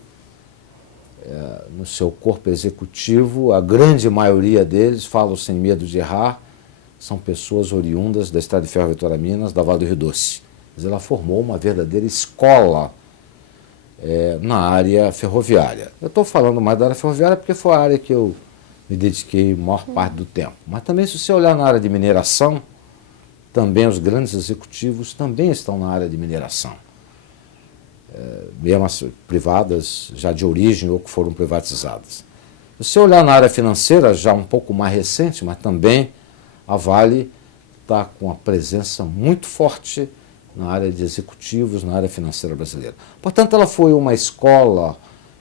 no seu corpo executivo, a grande maioria deles, falo sem medo de errar, são pessoas oriundas da Estrada de Ferro Vitória Minas, da Vale do Rio Doce. Mas ela formou uma verdadeira escola na área ferroviária. Eu estou falando mais da área ferroviária porque foi a área que eu me dediquei a maior parte do tempo. Mas também, se você olhar na área de mineração, também os grandes executivos também estão na área de mineração. Mesmo as privadas já de origem ou que foram privatizadas. Se você olhar na área financeira, já um pouco mais recente, mas também a Vale está com uma presença muito forte na área de executivos, na área financeira brasileira. Portanto, ela foi uma escola,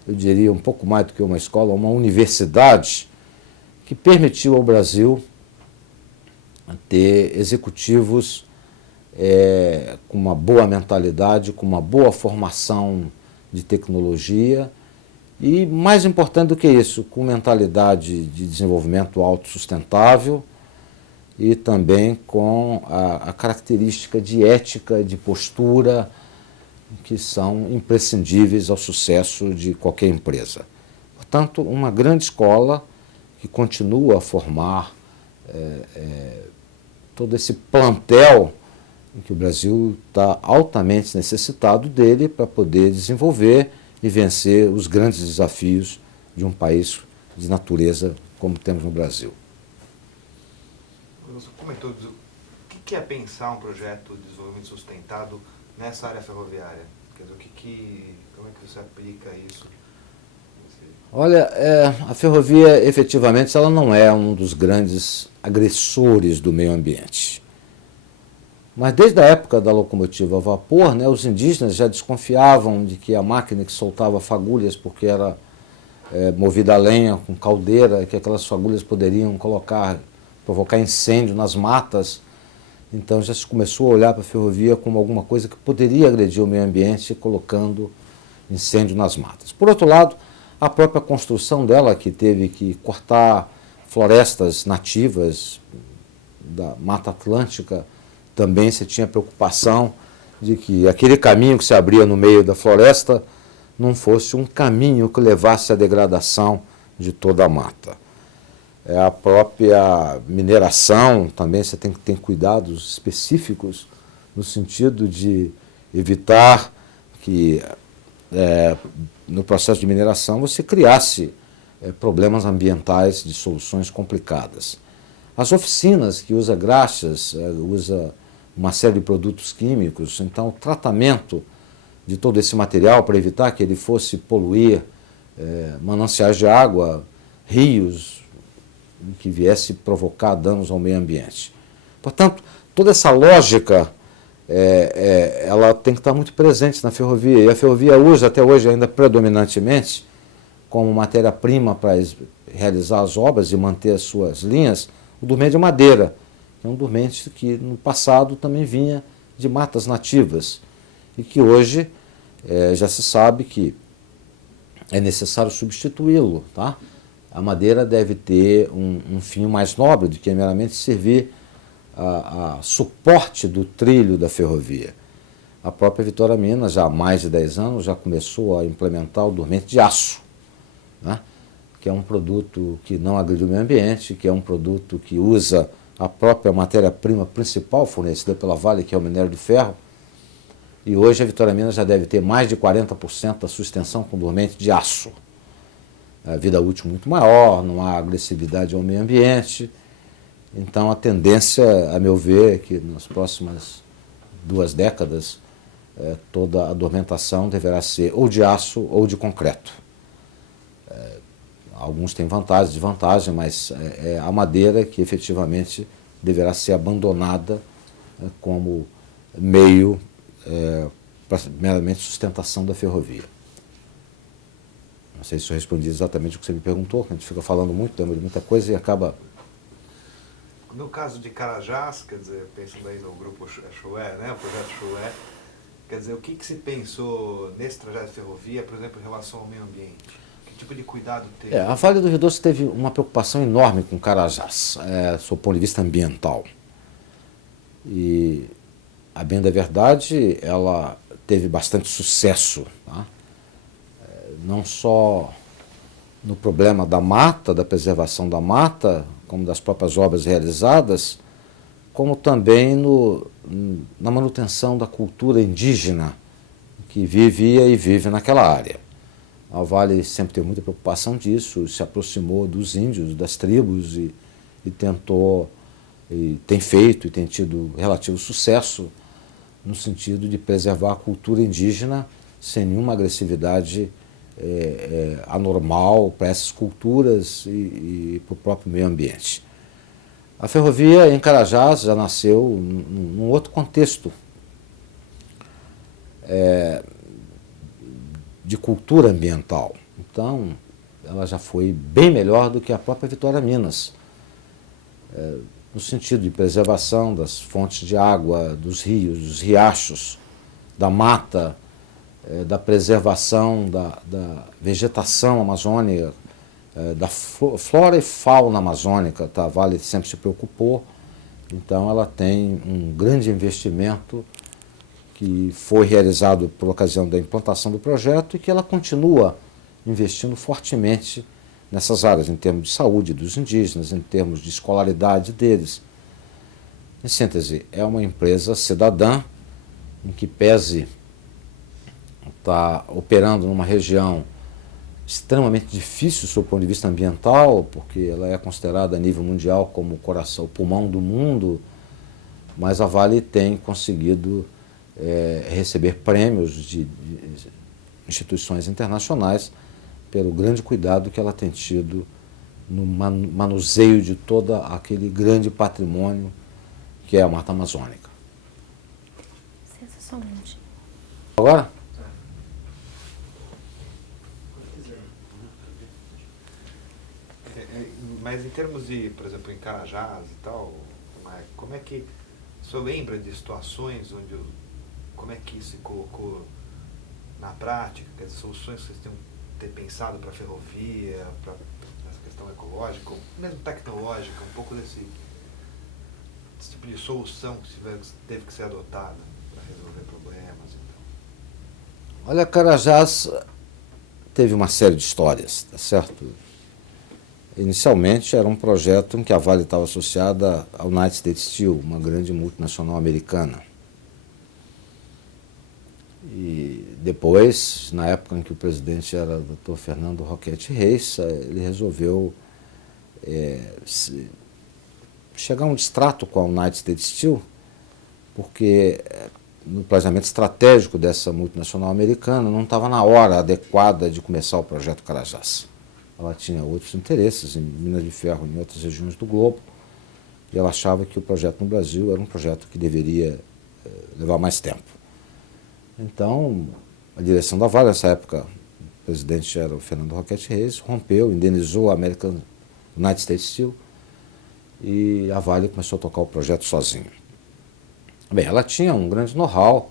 eu diria um pouco mais do que uma escola, uma universidade que permitiu ao Brasil ter executivos com uma boa mentalidade, com uma boa formação de tecnologia e, mais importante do que isso, com mentalidade de desenvolvimento autossustentável e também com a característica de ética, de postura, que são imprescindíveis ao sucesso de qualquer empresa. Portanto, uma grande escola que continua a formar todo esse plantel em que o Brasil está altamente necessitado dele para poder desenvolver e vencer os grandes desafios de um país de natureza como temos no Brasil. Você comentou, o que é pensar um projeto de desenvolvimento sustentado nessa área ferroviária? Quer dizer, como é que você aplica isso? Olha, a ferrovia, efetivamente, ela não é um dos grandes agressores do meio ambiente. Mas desde a época da locomotiva a vapor, né, os indígenas já desconfiavam de que a máquina que soltava fagulhas, porque era movida a lenha com caldeira, que aquelas fagulhas poderiam provocar incêndio nas matas. Então já se começou a olhar para a ferrovia como alguma coisa que poderia agredir o meio ambiente, colocando incêndio nas matas. Por outro lado, a própria construção dela, que teve que cortar florestas nativas da Mata Atlântica, também se tinha preocupação de que aquele caminho que se abria no meio da floresta não fosse um caminho que levasse à degradação de toda a mata. A própria mineração também você tem que ter cuidados específicos no sentido de evitar que no processo de mineração você criasse problemas ambientais de soluções complicadas. As oficinas que usa graxas, usa uma série de produtos químicos, então o tratamento de todo esse material para evitar que ele fosse poluir mananciais de água, rios, que viesse provocar danos ao meio ambiente. Portanto, toda essa lógica ela tem que estar muito presente na ferrovia, e a ferrovia usa até hoje ainda predominantemente como matéria-prima para realizar as obras e manter as suas linhas, o dormente de madeira, que é um dormente que no passado também vinha de matas nativas e que hoje já se sabe que é necessário substituí-lo. Tá? A madeira deve ter um fim mais nobre do que meramente servir a suporte do trilho da ferrovia. A própria Vitória Minas, já há mais de 10 anos, já começou a implementar o dormente de aço, né? Que é um produto que não agride o meio ambiente, que é um produto que usa a própria matéria-prima principal fornecida pela Vale, que é o minério de ferro. E hoje a Vitória Minas já deve ter mais de 40% da sua extensão com dormente de aço. A vida útil muito maior, não há agressividade ao meio ambiente. Então a tendência, a meu ver, é que nas próximas 2 décadas toda a adormentação deverá ser ou de aço ou de concreto. Alguns têm vantagem, desvantagem, mas é a madeira que efetivamente deverá ser abandonada como meio para meramente sustentação da ferrovia. Não sei se eu respondi exatamente o que você me perguntou, a gente fica falando muito, lembra de muita coisa e acaba... No caso de Carajás, quer dizer, pensando aí no grupo Choé, né, o projeto Choé, quer dizer, o que se pensou nesse trajeto de ferrovia, por exemplo, em relação ao meio ambiente? Que tipo de cuidado teve? A Vale do Rio Doce teve uma preocupação enorme com Carajás, do ponto de vista ambiental. E, a bem da verdade, ela teve bastante sucesso, tá? Não só no problema da mata, da preservação da mata, como das próprias obras realizadas, como também na manutenção da cultura indígena que vivia e vive naquela área. A Vale sempre teve muita preocupação disso, se aproximou dos índios, das tribos e tentou, e tem feito e tem tido relativo sucesso no sentido de preservar a cultura indígena sem nenhuma agressividade anormal para essas culturas e para o próprio meio ambiente. A ferrovia em Carajás já nasceu num outro contexto de cultura ambiental. Então, ela já foi bem melhor do que a própria Vitória Minas, no sentido de preservação das fontes de água, dos rios, dos riachos, da mata, da preservação da vegetação amazônica, da flora e fauna amazônica. A Vale sempre se preocupou, então ela tem um grande investimento que foi realizado por ocasião da implantação do projeto e que ela continua investindo fortemente nessas áreas, em termos de saúde dos indígenas, em termos de escolaridade deles. Em síntese, é uma empresa cidadã, em que pese estar operando numa região extremamente difícil do ponto de vista ambiental, porque ela é considerada a nível mundial como o coração, o pulmão do mundo, mas a Vale tem conseguido receber prêmios de instituições internacionais pelo grande cuidado que ela tem tido no manuseio de todo aquele grande patrimônio que é a Mata Amazônica. Sensacionalmente. Agora? Mas em termos de, por exemplo, em Carajás e tal, como é que o senhor lembra de situações onde, como é que isso se colocou na prática, quer dizer, soluções que vocês tenham ter pensado para a ferrovia, para essa questão ecológica, ou mesmo tecnológica, um pouco desse tipo de solução que teve que ser adotada para resolver problemas e tal? Olha, Carajás teve uma série de histórias, tá certo? Inicialmente era um projeto em que a Vale estava associada à United States Steel, uma grande multinacional americana. E depois, na época em que o presidente era o Dr. Fernando Roquette Reis, ele resolveu chegar a um distrato com a United States Steel, porque no planejamento estratégico dessa multinacional americana não estava na hora adequada de começar o projeto Carajás. Ela tinha outros interesses em minas de ferro em outras regiões do globo, e ela achava que o projeto no Brasil era um projeto que deveria levar mais tempo. Então, a direção da Vale, nessa época, o presidente era o Fernando Roquette Reis, rompeu, indenizou a United States Steel, e a Vale começou a tocar o projeto sozinha. Bem, ela tinha um grande know-how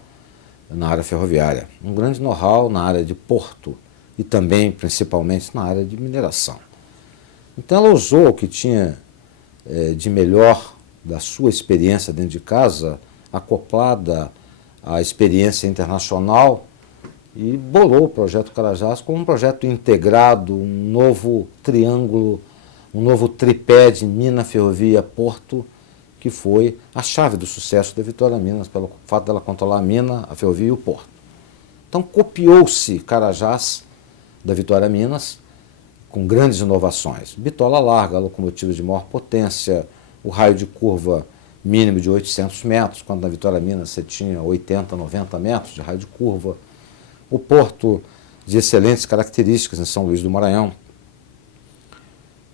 na área ferroviária, um grande know-how na área de porto e também, principalmente, na área de mineração. Então ela usou o que tinha de melhor da sua experiência dentro de casa, acoplada à experiência internacional, e bolou o projeto Carajás como um projeto integrado, um novo triângulo, um novo tripé de mina, ferrovia, porto, que foi a chave do sucesso da Vitória Minas, pelo fato dela controlar a mina, a ferrovia e o porto. Então copiou-se Carajás da Vitória Minas com grandes inovações. Bitola larga, locomotivas de maior potência, o raio de curva mínimo de 800 metros, quando na Vitória Minas você tinha 80, 90 metros de raio de curva. O porto de excelentes características em São Luís do Maranhão.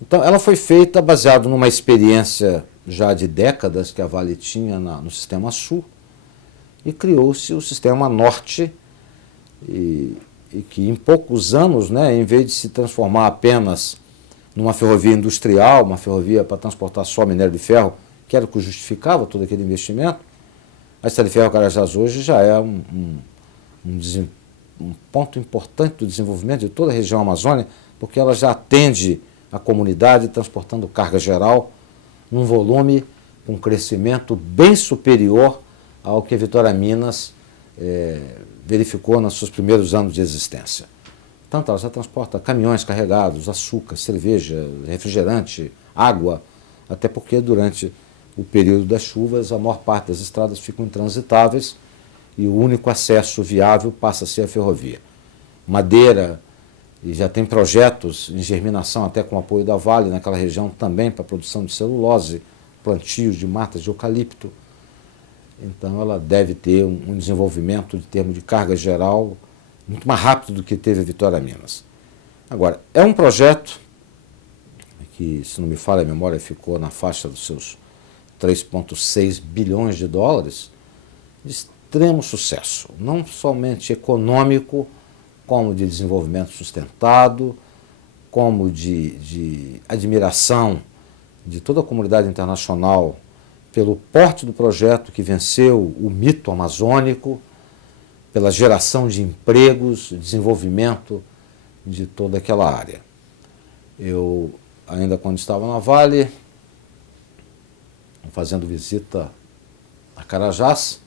Então ela foi feita baseado numa experiência já de décadas que a Vale tinha no Sistema Sul, e criou-se o Sistema Norte, e que em poucos anos, né, em vez de se transformar apenas numa ferrovia industrial, uma ferrovia para transportar só minério de ferro, que era o que justificava todo aquele investimento, a Estrada de Ferro Carajás hoje já é um ponto importante do desenvolvimento de toda a região Amazônia, porque ela já atende a comunidade transportando carga geral num volume com crescimento bem superior ao que a Vitória Minas verificou nos seus primeiros anos de existência. Tanto ela já transporta caminhões carregados, açúcar, cerveja, refrigerante, água, até porque durante o período das chuvas a maior parte das estradas ficam intransitáveis e o único acesso viável passa a ser a ferrovia. Madeira, e já tem projetos em germinação até com o apoio da Vale naquela região também para a produção de celulose, plantios de matas de eucalipto. Então ela deve ter um desenvolvimento em termos de carga geral muito mais rápido do que teve a Vitória Minas. Agora, é um projeto que, se não me falha a memória, ficou na faixa dos seus 3,6 bilhões de dólares, de extremo sucesso, não somente econômico, como de desenvolvimento sustentado, como de admiração de toda a comunidade internacional pelo porte do projeto que venceu o mito amazônico, pela geração de empregos, desenvolvimento de toda aquela área. Eu, ainda quando estava na Vale, fazendo visita a Carajás,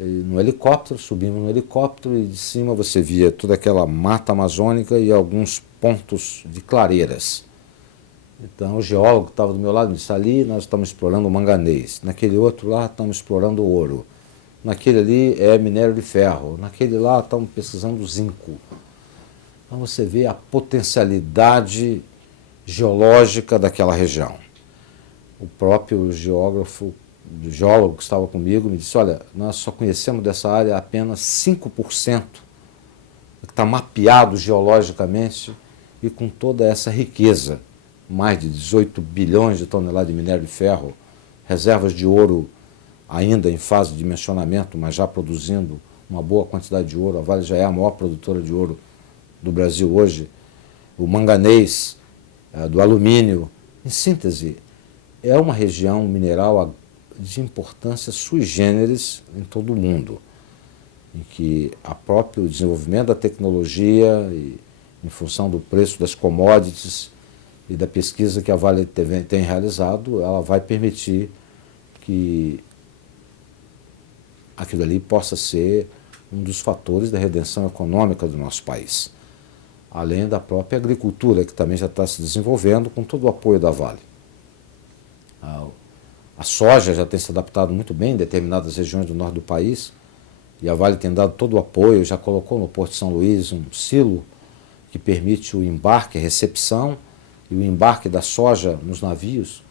no helicóptero, subimos no helicóptero e de cima você via toda aquela mata amazônica e alguns pontos de clareiras. Então o geólogo que estava do meu lado me disse, ali nós estamos explorando o manganês, naquele outro lá estamos explorando o ouro, naquele ali é minério de ferro, naquele lá estamos pesquisando zinco. Então você vê a potencialidade geológica daquela região. O próprio geólogo que estava comigo me disse, olha, nós só conhecemos dessa área apenas 5%, que está mapeado geologicamente e com toda essa riqueza, mais de 18 bilhões de toneladas de minério de ferro, reservas de ouro ainda em fase de dimensionamento, mas já produzindo uma boa quantidade de ouro. A Vale já é a maior produtora de ouro do Brasil hoje. O manganês, do alumínio. Em síntese, é uma região mineral de importância sui generis em todo o mundo, em que o próprio desenvolvimento da tecnologia, e, em função do preço das commodities e da pesquisa que a Vale tem realizado, ela vai permitir que aquilo ali possa ser um dos fatores da redenção econômica do nosso país, além da própria agricultura, que também já está se desenvolvendo com todo o apoio da Vale. A soja já tem se adaptado muito bem em determinadas regiões do norte do país, e a Vale tem dado todo o apoio, já colocou no Porto de São Luís um silo que permite o embarque, a recepção e o embarque da soja nos navios.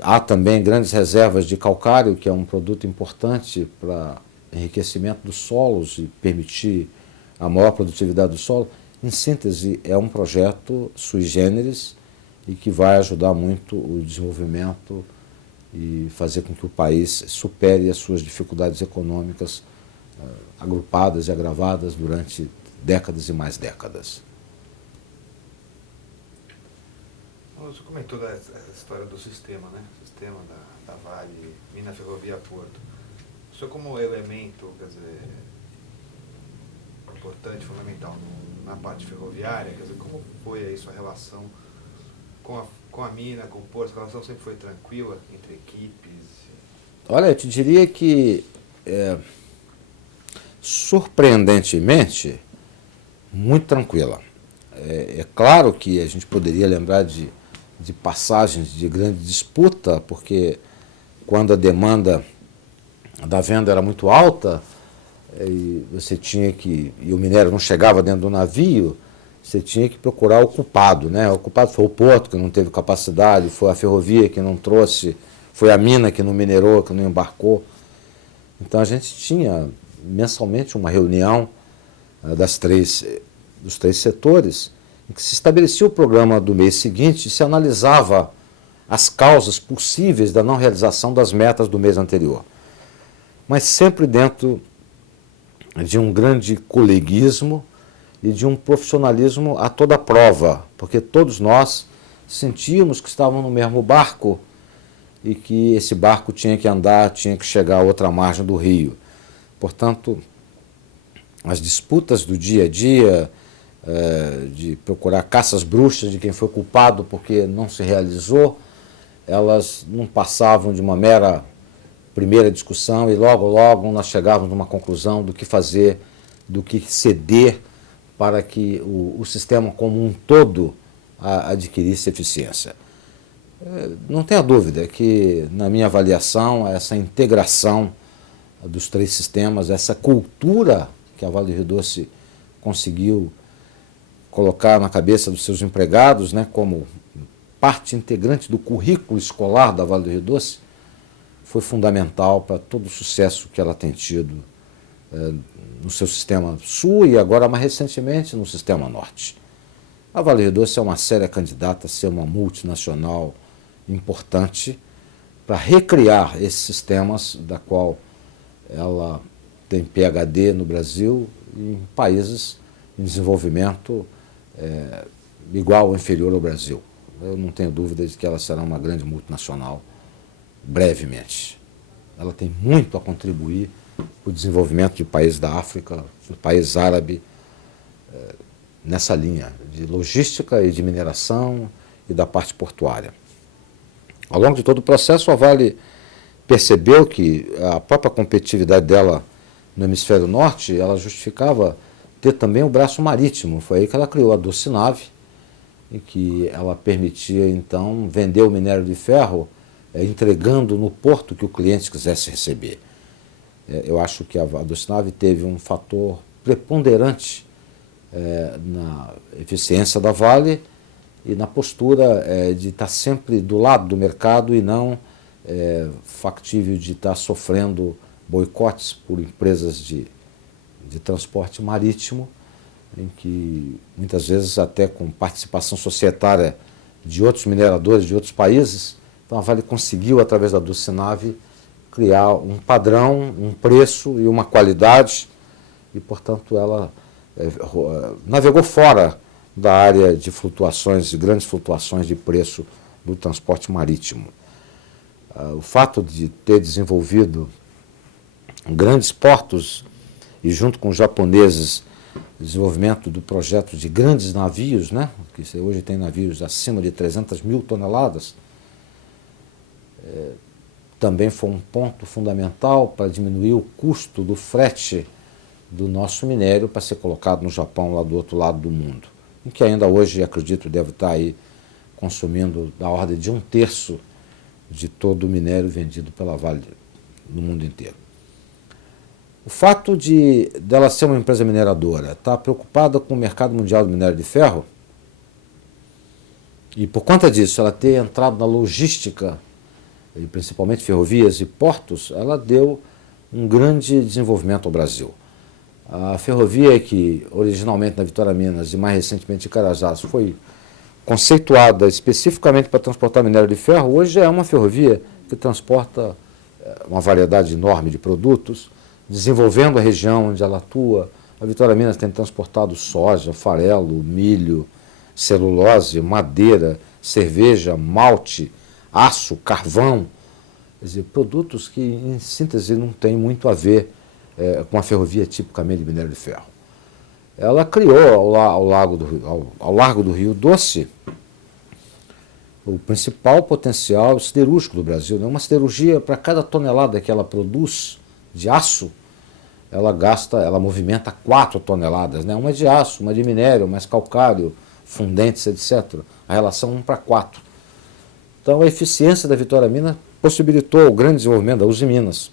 Há também grandes reservas de calcário, que é um produto importante para enriquecimento dos solos e permitir a maior produtividade do solo. Em síntese, é um projeto sui generis e que vai ajudar muito o desenvolvimento e fazer com que o país supere as suas dificuldades econômicas agrupadas e agravadas durante décadas e mais décadas. Você comentou da história do sistema, né? O sistema da Vale, Mina Ferrovia Porto. O senhor, como elemento, quer dizer, importante, fundamental na parte ferroviária, quer dizer, como foi aí sua relação com a mina, com o porto? A relação sempre foi tranquila entre equipes? Olha, eu te diria que, surpreendentemente, muito tranquila. É claro que a gente poderia lembrar de passagens de grande disputa, porque quando a demanda da venda era muito alta, e você tinha que, e o minério não chegava dentro do navio, você tinha que procurar o culpado, né? O culpado foi o porto, que não teve capacidade, foi a ferrovia que não trouxe, foi a mina que não minerou, que não embarcou. Então a gente tinha mensalmente uma reunião dos três setores, em que se estabelecia o programa do mês seguinte e se analisava as causas possíveis da não realização das metas do mês anterior. Mas sempre dentro de um grande coleguismo e de um profissionalismo a toda prova, porque todos nós sentíamos que estávamos no mesmo barco e que esse barco tinha que andar, tinha que chegar a outra margem do rio. Portanto, as disputas do dia a dia, de procurar caças bruxas de quem foi culpado porque não se realizou, elas não passavam de uma mera primeira discussão e logo nós chegávamos numa conclusão do que fazer, do que ceder para que o sistema como um todo adquirisse eficiência. Não tenha dúvida que, na minha avaliação, essa integração dos três sistemas, essa cultura que a Vale do Rio Doce conseguiu colocar na cabeça dos seus empregados, né, como parte integrante do currículo escolar da Vale do Rio Doce, foi fundamental para todo o sucesso que ela tem tido no seu sistema sul e agora mais recentemente no sistema norte. A Vale Rio Doce é uma séria candidata a ser uma multinacional importante para recriar esses sistemas da qual ela tem PhD no Brasil e em países em desenvolvimento igual ou inferior ao Brasil. Eu não tenho dúvida de que ela será uma grande multinacional brevemente. Ela tem muito a contribuir para o desenvolvimento de países da África, do país árabe, nessa linha de logística e de mineração e da parte portuária. Ao longo de todo o processo, a Vale percebeu que a própria competitividade dela no hemisfério norte, ela justificava ter também o braço marítimo. Foi aí que ela criou a Docinave, em que ela permitia, então, vender o minério de ferro entregando no porto que o cliente quisesse receber. Eu acho que a Docinave teve um fator preponderante na eficiência da Vale e na postura de estar sempre do lado do mercado e não factível de estar sofrendo boicotes por empresas de transporte marítimo, em que muitas vezes até com participação societária de outros mineradores de outros países. Então a Vale conseguiu, através da Docinave, criar um padrão, um preço e uma qualidade e, portanto, ela navegou fora da área de flutuações, de grandes flutuações de preço do transporte marítimo. O fato de ter desenvolvido grandes portos e, junto com os japoneses, desenvolvimento do projeto de grandes navios, né, que hoje tem navios acima de 300 mil toneladas, também foi um ponto fundamental para diminuir o custo do frete do nosso minério para ser colocado no Japão, lá do outro lado do mundo, em que ainda hoje, acredito, deve estar aí consumindo da ordem de 1/3 de todo o minério vendido pela Vale no mundo inteiro. O fato dela ser uma empresa mineradora, estar preocupada com o mercado mundial do minério de ferro, e por conta disso ela ter entrado na logística, e principalmente ferrovias e portos, ela deu um grande desenvolvimento ao Brasil. A ferrovia que originalmente na Vitória Minas e mais recentemente em Carajás foi conceituada especificamente para transportar minério de ferro, hoje é uma ferrovia que transporta uma variedade enorme de produtos, desenvolvendo a região onde ela atua. A Vitória Minas tem transportado soja, farelo, milho, celulose, madeira, cerveja, malte, aço, carvão, quer dizer, produtos que, em síntese, não têm muito a ver com a ferrovia tipicamente de minério de ferro. Ela criou ao largo do Rio Doce o principal potencial siderúrgico do Brasil. Uma siderurgia, para cada tonelada que ela produz de aço, ela movimenta 4 toneladas, né? Uma de aço, uma de minério, mais calcário, fundentes, etc. A relação 1/4. Então a eficiência da Vitória Minas possibilitou o grande desenvolvimento da Uzi Minas,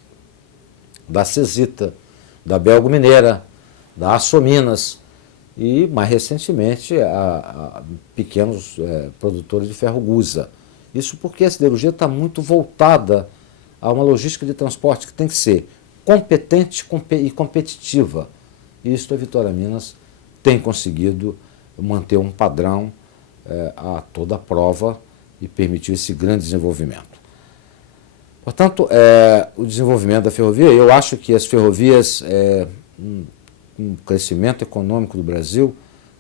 da Cesita, da Belgo Mineira, da Açominas e, mais recentemente, a pequenos produtores de ferro Gusa. Isso porque a siderurgia está muito voltada a uma logística de transporte que tem que ser competente e competitiva. Isso a Vitória Minas tem conseguido manter um padrão a toda prova e permitiu esse grande desenvolvimento. Portanto, o desenvolvimento da ferrovia, eu acho que as ferrovias, um crescimento econômico do Brasil,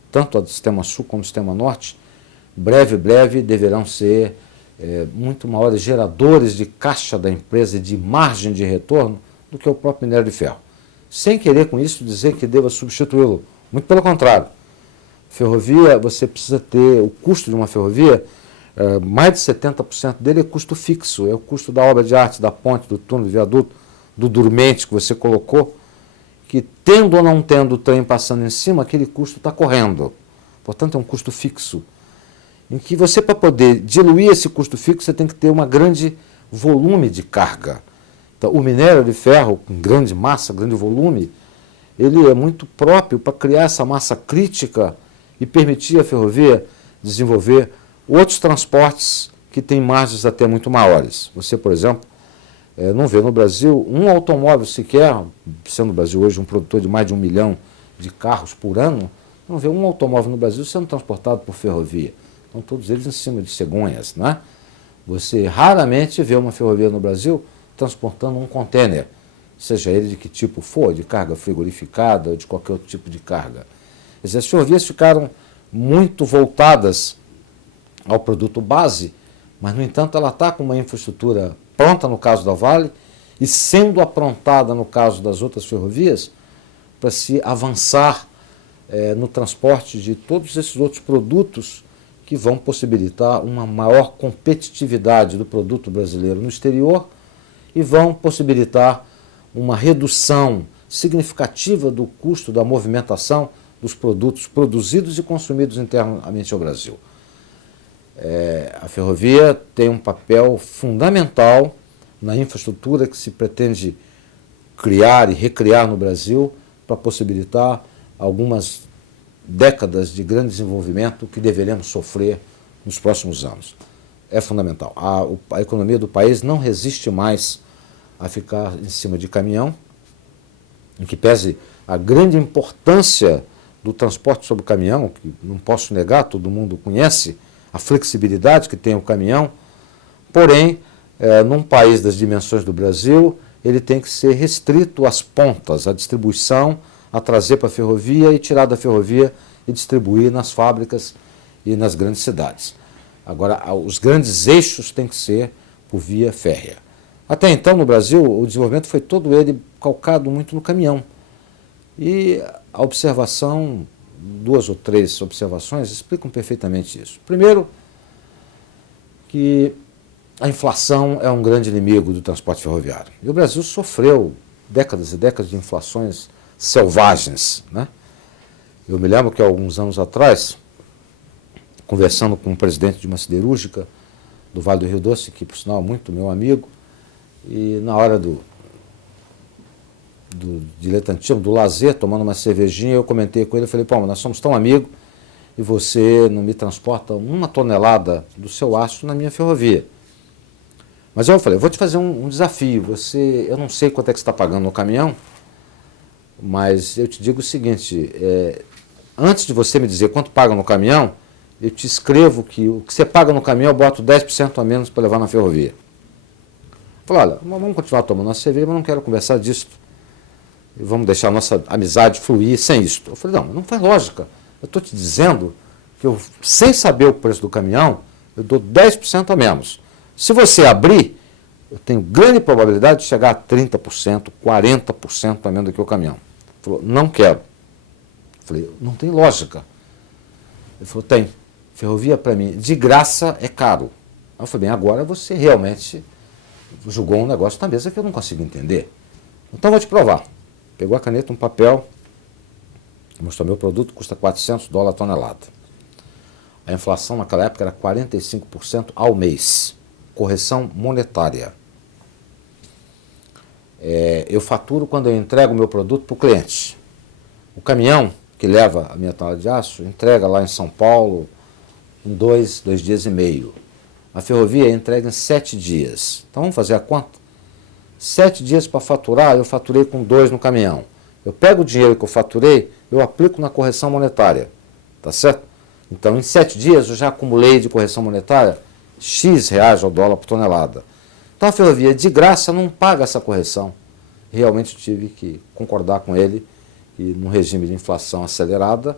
tanto do sistema sul como do sistema norte, breve deverão ser muito maiores geradores de caixa da empresa e de margem de retorno do que o próprio minério de ferro. Sem querer com isso dizer que deva substituí-lo, muito pelo contrário. Ferrovia, você precisa ter o custo de uma ferrovia, mais de 70% dele é custo fixo, é o custo da obra de arte, da ponte, do túnel, do viaduto, do dormente que você colocou, que tendo ou não tendo o trem passando em cima, aquele custo está correndo. Portanto, é um custo fixo, em que você, para poder diluir esse custo fixo, você tem que ter um grande volume de carga. Então, o minério de ferro, com grande massa, grande volume, ele é muito próprio para criar essa massa crítica e permitir à ferrovia desenvolver outros transportes que têm margens até muito maiores. Você, por exemplo, não vê no Brasil um automóvel sequer, sendo o Brasil hoje um produtor de mais de 1 milhão de carros por ano, não vê um automóvel no Brasil sendo transportado por ferrovia. Estão todos eles em cima de cegonhas, não é? Você raramente vê uma ferrovia no Brasil transportando um contêiner, seja ele de que tipo for, de carga frigorificada ou de qualquer outro tipo de carga. Quer dizer, as ferrovias ficaram muito voltadas ao produto base, mas, no entanto, ela está com uma infraestrutura pronta no caso da Vale e sendo aprontada no caso das outras ferrovias para se avançar no transporte de todos esses outros produtos que vão possibilitar uma maior competitividade do produto brasileiro no exterior e vão possibilitar uma redução significativa do custo da movimentação dos produtos produzidos e consumidos internamente ao Brasil. A ferrovia tem um papel fundamental na infraestrutura que se pretende criar e recriar no Brasil para possibilitar algumas décadas de grande desenvolvimento que deveremos sofrer nos próximos anos. É fundamental. A economia do país não resiste mais a ficar em cima de caminhão, em que pese a grande importância do transporte sobre caminhão, que não posso negar, todo mundo conhece a flexibilidade que tem o caminhão, porém, num país das dimensões do Brasil, ele tem que ser restrito às pontas, à distribuição, a trazer para a ferrovia e tirar da ferrovia e distribuir nas fábricas e nas grandes cidades. Agora, os grandes eixos têm que ser por via férrea. Até então, no Brasil, o desenvolvimento foi todo ele calcado muito no caminhão. E a observação, 2 ou 3 observações, explicam perfeitamente isso. Primeiro, que a inflação é um grande inimigo do transporte ferroviário. E o Brasil sofreu décadas e décadas de inflações selvagens, né? Eu me lembro que alguns anos atrás, conversando com um presidente de uma siderúrgica do Vale do Rio Doce, que por sinal é muito meu amigo, e na hora do diletantismo, do lazer, tomando uma cervejinha, eu comentei com ele, eu falei, pô, nós somos tão amigos e você não me transporta 1 tonelada do seu aço na minha ferrovia. Mas eu falei, vou te fazer um desafio, eu não sei quanto é que você está pagando no caminhão, mas eu te digo o seguinte, antes de você me dizer quanto paga no caminhão, eu te escrevo que o que você paga no caminhão eu boto 10% a menos para levar na ferrovia. Eu falei, olha, vamos continuar tomando nossa cerveja, mas não quero conversar disso. E vamos deixar a nossa amizade fluir sem isso. Eu falei, não faz lógica. Eu estou te dizendo que eu, sem saber o preço do caminhão, eu dou 10% a menos. Se você abrir, eu tenho grande probabilidade de chegar a 30%, 40% a menos do que o caminhão. Ele falou, não quero. Eu falei, não tem lógica. Ele falou, tem. Ferrovia para mim, de graça é caro. Aí eu falei, bem, agora você realmente jogou um negócio na mesa que eu não consigo entender. Então vou te provar. Pegou a caneta, um papel, mostrou meu produto, custa $400 a tonelada. A inflação naquela época era 45% ao mês. Correção monetária. Eu faturo quando eu entrego o meu produto para o cliente. O caminhão que leva a minha tonelada de aço entrega lá em São Paulo em 2 dias e meio. A ferrovia entrega em 7 dias. Então vamos fazer a conta? 7 dias para faturar, eu faturei com 2 no caminhão. Eu pego o dinheiro que eu faturei, eu aplico na correção monetária. Tá certo? Então, em 7 dias, eu já acumulei de correção monetária X reais ao dólar por tonelada. Então, a ferrovia, de graça, não paga essa correção. Realmente, tive que concordar com ele que, num regime de inflação acelerada,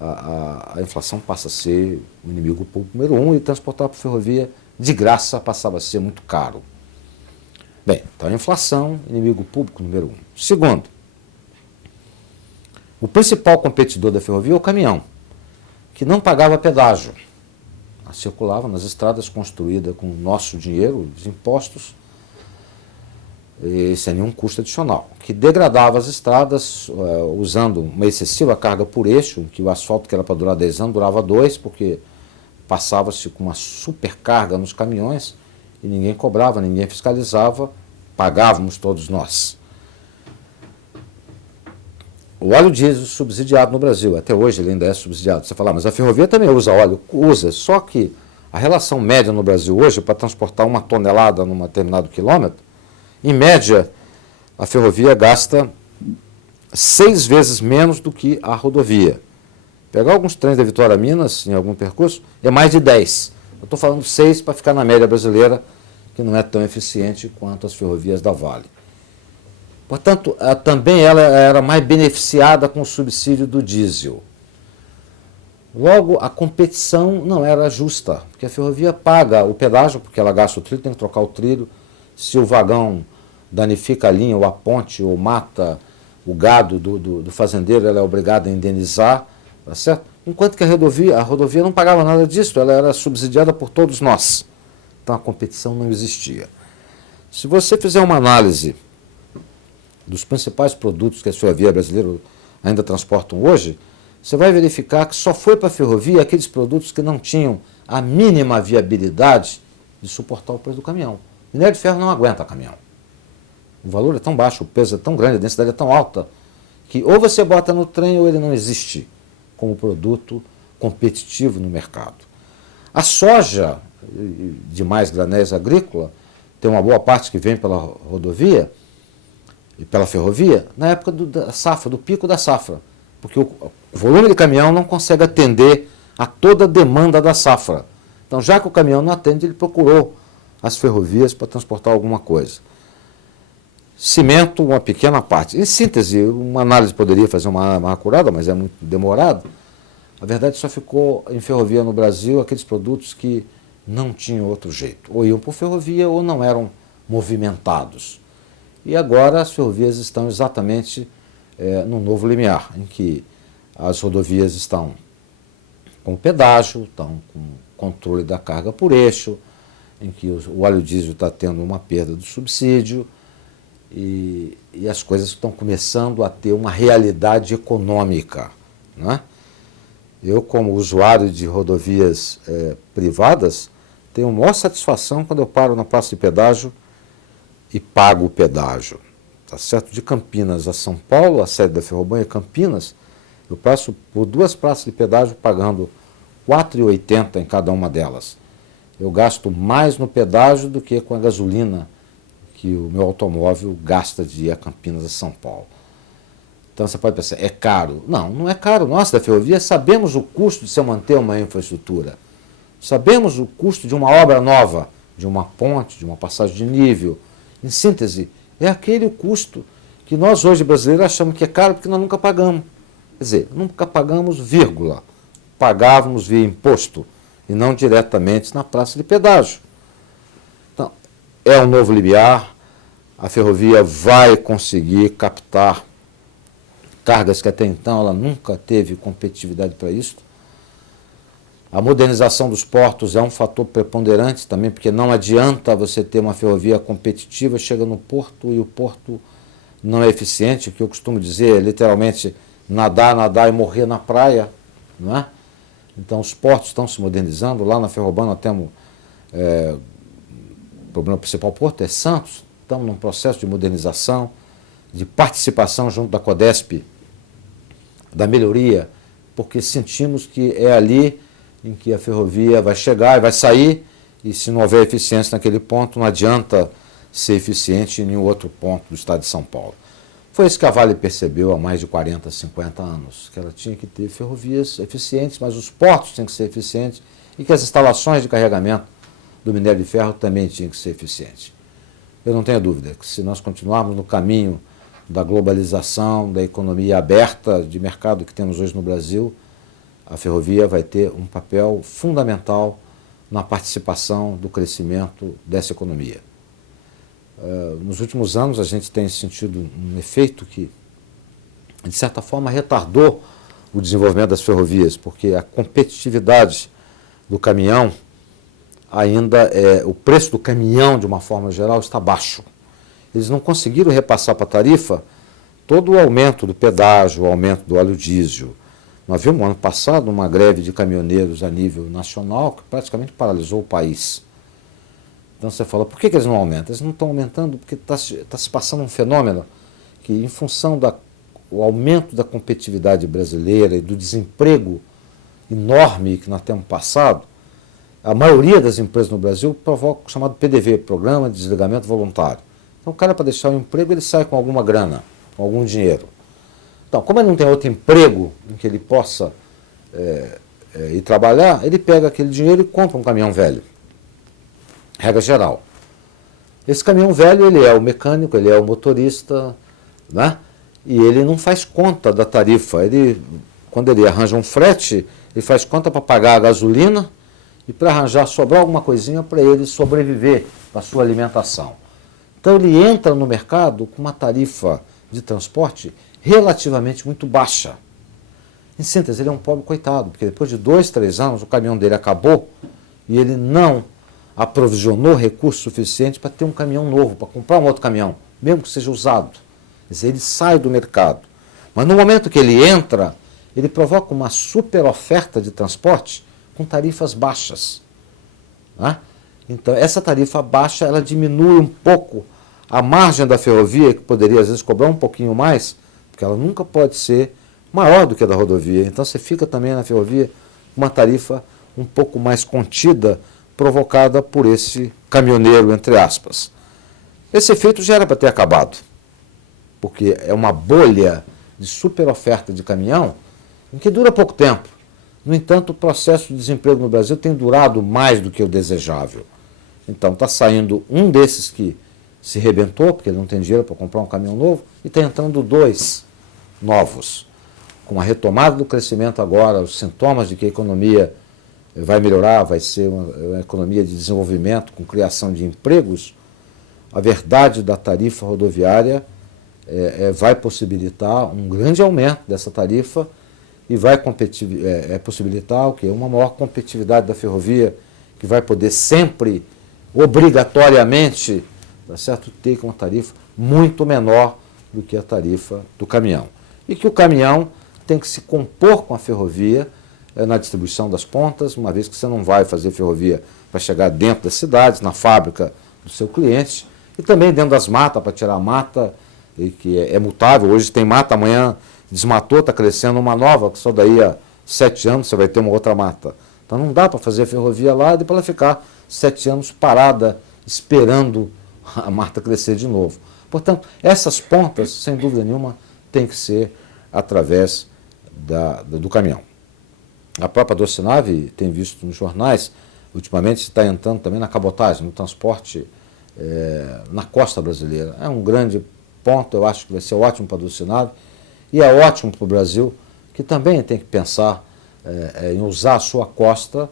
a inflação passa a ser o inimigo público número 1 e transportar por ferrovia, de graça, passava a ser muito caro. Bem, então a inflação, inimigo público número 1. Segundo, o principal competidor da ferrovia é o caminhão, que não pagava pedágio. Ela circulava nas estradas construídas com o nosso dinheiro, os impostos, e sem nenhum custo adicional, que degradava as estradas usando uma excessiva carga por eixo, em que o asfalto que era para durar 10 anos durava 2, porque passava-se com uma supercarga nos caminhões e ninguém cobrava, ninguém fiscalizava, pagávamos todos nós. O óleo diesel subsidiado no Brasil, até hoje ele ainda é subsidiado. Você fala, mas a ferrovia também usa óleo? Usa, só que a relação média no Brasil hoje, para transportar 1 tonelada num determinado quilômetro, Em média, a ferrovia gasta 6 vezes menos do que a rodovia. Pegar alguns trens da Vitória a Minas, em algum percurso, é mais de 10. Eu estou falando 6 para ficar na média brasileira, que não é tão eficiente quanto as ferrovias da Vale. Portanto, também ela era mais beneficiada com o subsídio do diesel. Logo, a competição não era justa, porque a ferrovia paga o pedágio, porque ela gasta o trilho, tem que trocar o trilho. Se o vagão danifica a linha, ou a ponte, ou mata o gado do fazendeiro, ela é obrigada a indenizar, tá certo? Enquanto que a rodovia não pagava nada disso, ela era subsidiada por todos nós. Então a competição não existia. Se você fizer uma análise dos principais produtos que as ferrovias brasileiras ainda transportam hoje, você vai verificar que só foi para a ferrovia aqueles produtos que não tinham a mínima viabilidade de suportar o preço do caminhão. O minério de ferro não aguenta caminhão. O valor é tão baixo, o peso é tão grande, a densidade é tão alta, que ou você bota no trem ou ele não existe como produto competitivo no mercado. A soja, demais granéis agrícola, tem uma boa parte que vem pela rodovia e pela ferrovia, na época da safra, do pico da safra, porque o volume de caminhão não consegue atender a toda a demanda da safra. Então, já que o caminhão não atende, ele procurou as ferrovias para transportar alguma coisa. Cimento, uma pequena parte. Em síntese, uma análise poderia fazer uma acurada, mas é muito demorado. A verdade, só ficou em ferrovia no Brasil aqueles produtos que não tinham outro jeito. Ou iam por ferrovia ou não eram movimentados. E agora as ferrovias estão exatamente no novo limiar, em que as rodovias estão com pedágio, estão com controle da carga por eixo, em que o óleo diesel está tendo uma perda do subsídio e as coisas estão começando a ter uma realidade econômica, né? Eu, como usuário de rodovias privadas, tenho maior satisfação quando eu paro na praça de pedágio e pago o pedágio. Tá certo? De Campinas a São Paulo, a sede da Ferroban é Campinas, eu passo por 2 praças de pedágio pagando R$ 4,80 em cada uma delas. Eu gasto mais no pedágio do que com a gasolina que o meu automóvel gasta de ir a Campinas a São Paulo. Então você pode pensar, é caro? Não, não é caro. Nós da ferrovia sabemos o custo de se manter uma infraestrutura. Sabemos o custo de uma obra nova, de uma ponte, de uma passagem de nível. Em síntese, é aquele o custo que nós hoje brasileiros achamos que é caro porque nós nunca pagamos. Quer dizer, nunca pagamos, vírgula. Pagávamos via imposto e não diretamente na praça de pedágio. Então, é um novo limiar, a ferrovia vai conseguir captar cargas que até então ela nunca teve competitividade para isso. A modernização dos portos é um fator preponderante também, porque não adianta você ter uma ferrovia competitiva, chega no porto e o porto não é eficiente, o que eu costumo dizer é literalmente nadar, nadar e morrer na praia, não é? Então os portos estão se modernizando, lá na Ferroban nós temos, o problema principal porto é Santos, estamos num processo de modernização, de participação junto da Codesp, da melhoria, porque sentimos que é ali em que a ferrovia vai chegar e vai sair, e se não houver eficiência naquele ponto, não adianta ser eficiente em nenhum outro ponto do estado de São Paulo. Foi isso que a Vale percebeu há mais de 40, 50 anos, que ela tinha que ter ferrovias eficientes, mas os portos tinham que ser eficientes e que as instalações de carregamento do minério de ferro também tinham que ser eficientes. Eu não tenho dúvida que se nós continuarmos no caminho da globalização, da economia aberta de mercado que temos hoje no Brasil, a ferrovia vai ter um papel fundamental na participação do crescimento dessa economia. Nos últimos anos a gente tem sentido um efeito que, de certa forma, retardou o desenvolvimento das ferrovias, porque a competitividade do caminhão ainda o preço do caminhão, de uma forma geral, está baixo. Eles não conseguiram repassar para a tarifa todo o aumento do pedágio, o aumento do óleo diesel. Nós vimos, ano passado, uma greve de caminhoneiros a nível nacional que praticamente paralisou o país. Então você fala, por que eles não aumentam? Eles não estão aumentando porque está se passando um fenômeno que, em função do aumento da competitividade brasileira e do desemprego enorme que nós temos passado, a maioria das empresas no Brasil provoca o chamado PDV, Programa de Desligamento Voluntário. Então o cara, para deixar o emprego, ele sai com alguma grana, com algum dinheiro. Então, como ele não tem outro emprego em que ele possa ir trabalhar, ele pega aquele dinheiro e compra um caminhão velho. Regra geral. Esse caminhão velho, ele é o mecânico, ele é o motorista, né? E ele não faz conta da tarifa. Quando ele arranja um frete, ele faz conta para pagar a gasolina e para arranjar, sobrar alguma coisinha para ele sobreviver, para a sua alimentação. Então ele entra no mercado com uma tarifa de transporte relativamente muito baixa. Em síntese, ele é um pobre coitado, porque depois de 2, 3 anos o caminhão dele acabou e ele não aprovisionou recursos suficientes para ter um caminhão novo, para comprar um outro caminhão, mesmo que seja usado. Quer dizer, ele sai do mercado. Mas no momento que ele entra, ele provoca uma super oferta de transporte com tarifas baixas. Né? Então, essa tarifa baixa, ela diminui um pouco a margem da ferrovia, que poderia às vezes cobrar um pouquinho mais, porque ela nunca pode ser maior do que a da rodovia. Então você fica também na ferrovia uma tarifa um pouco mais contida, provocada por esse caminhoneiro, entre aspas. Esse efeito já era para ter acabado, porque é uma bolha de super oferta de caminhão em que dura pouco tempo. No entanto, o processo de desemprego no Brasil tem durado mais do que o desejável. Então está saindo um desses que se rebentou, porque ele não tem dinheiro para comprar um caminhão novo, e está entrando 2 novos. Com a retomada do crescimento agora, os sintomas de que a economia vai melhorar, vai ser uma economia de desenvolvimento, com criação de empregos, a verdade da tarifa rodoviária vai possibilitar um grande aumento dessa tarifa e vai possibilitar o quê? Uma maior competitividade da ferrovia, que vai poder sempre, obrigatoriamente, tá certo, ter uma tarifa muito menor do que a tarifa do caminhão. E que o caminhão tem que se compor com a ferrovia na distribuição das pontas, uma vez que você não vai fazer ferrovia para chegar dentro das cidades, na fábrica do seu cliente, e também dentro das matas, para tirar a mata, que é mutável. Hoje tem mata, amanhã desmatou, está crescendo uma nova, que só daí a 7 anos você vai ter uma outra mata. Então não dá para fazer ferrovia lá e depois ela ficar 7 anos parada, esperando a mata crescer de novo. Portanto, essas pontas, sem dúvida nenhuma, tem que ser através do caminhão. A própria Docinave, tem visto nos jornais, ultimamente está entrando também na cabotagem, no transporte na costa brasileira. É um grande ponto, eu acho que vai ser ótimo para a Docinave e é ótimo para o Brasil, que também tem que pensar em usar a sua costa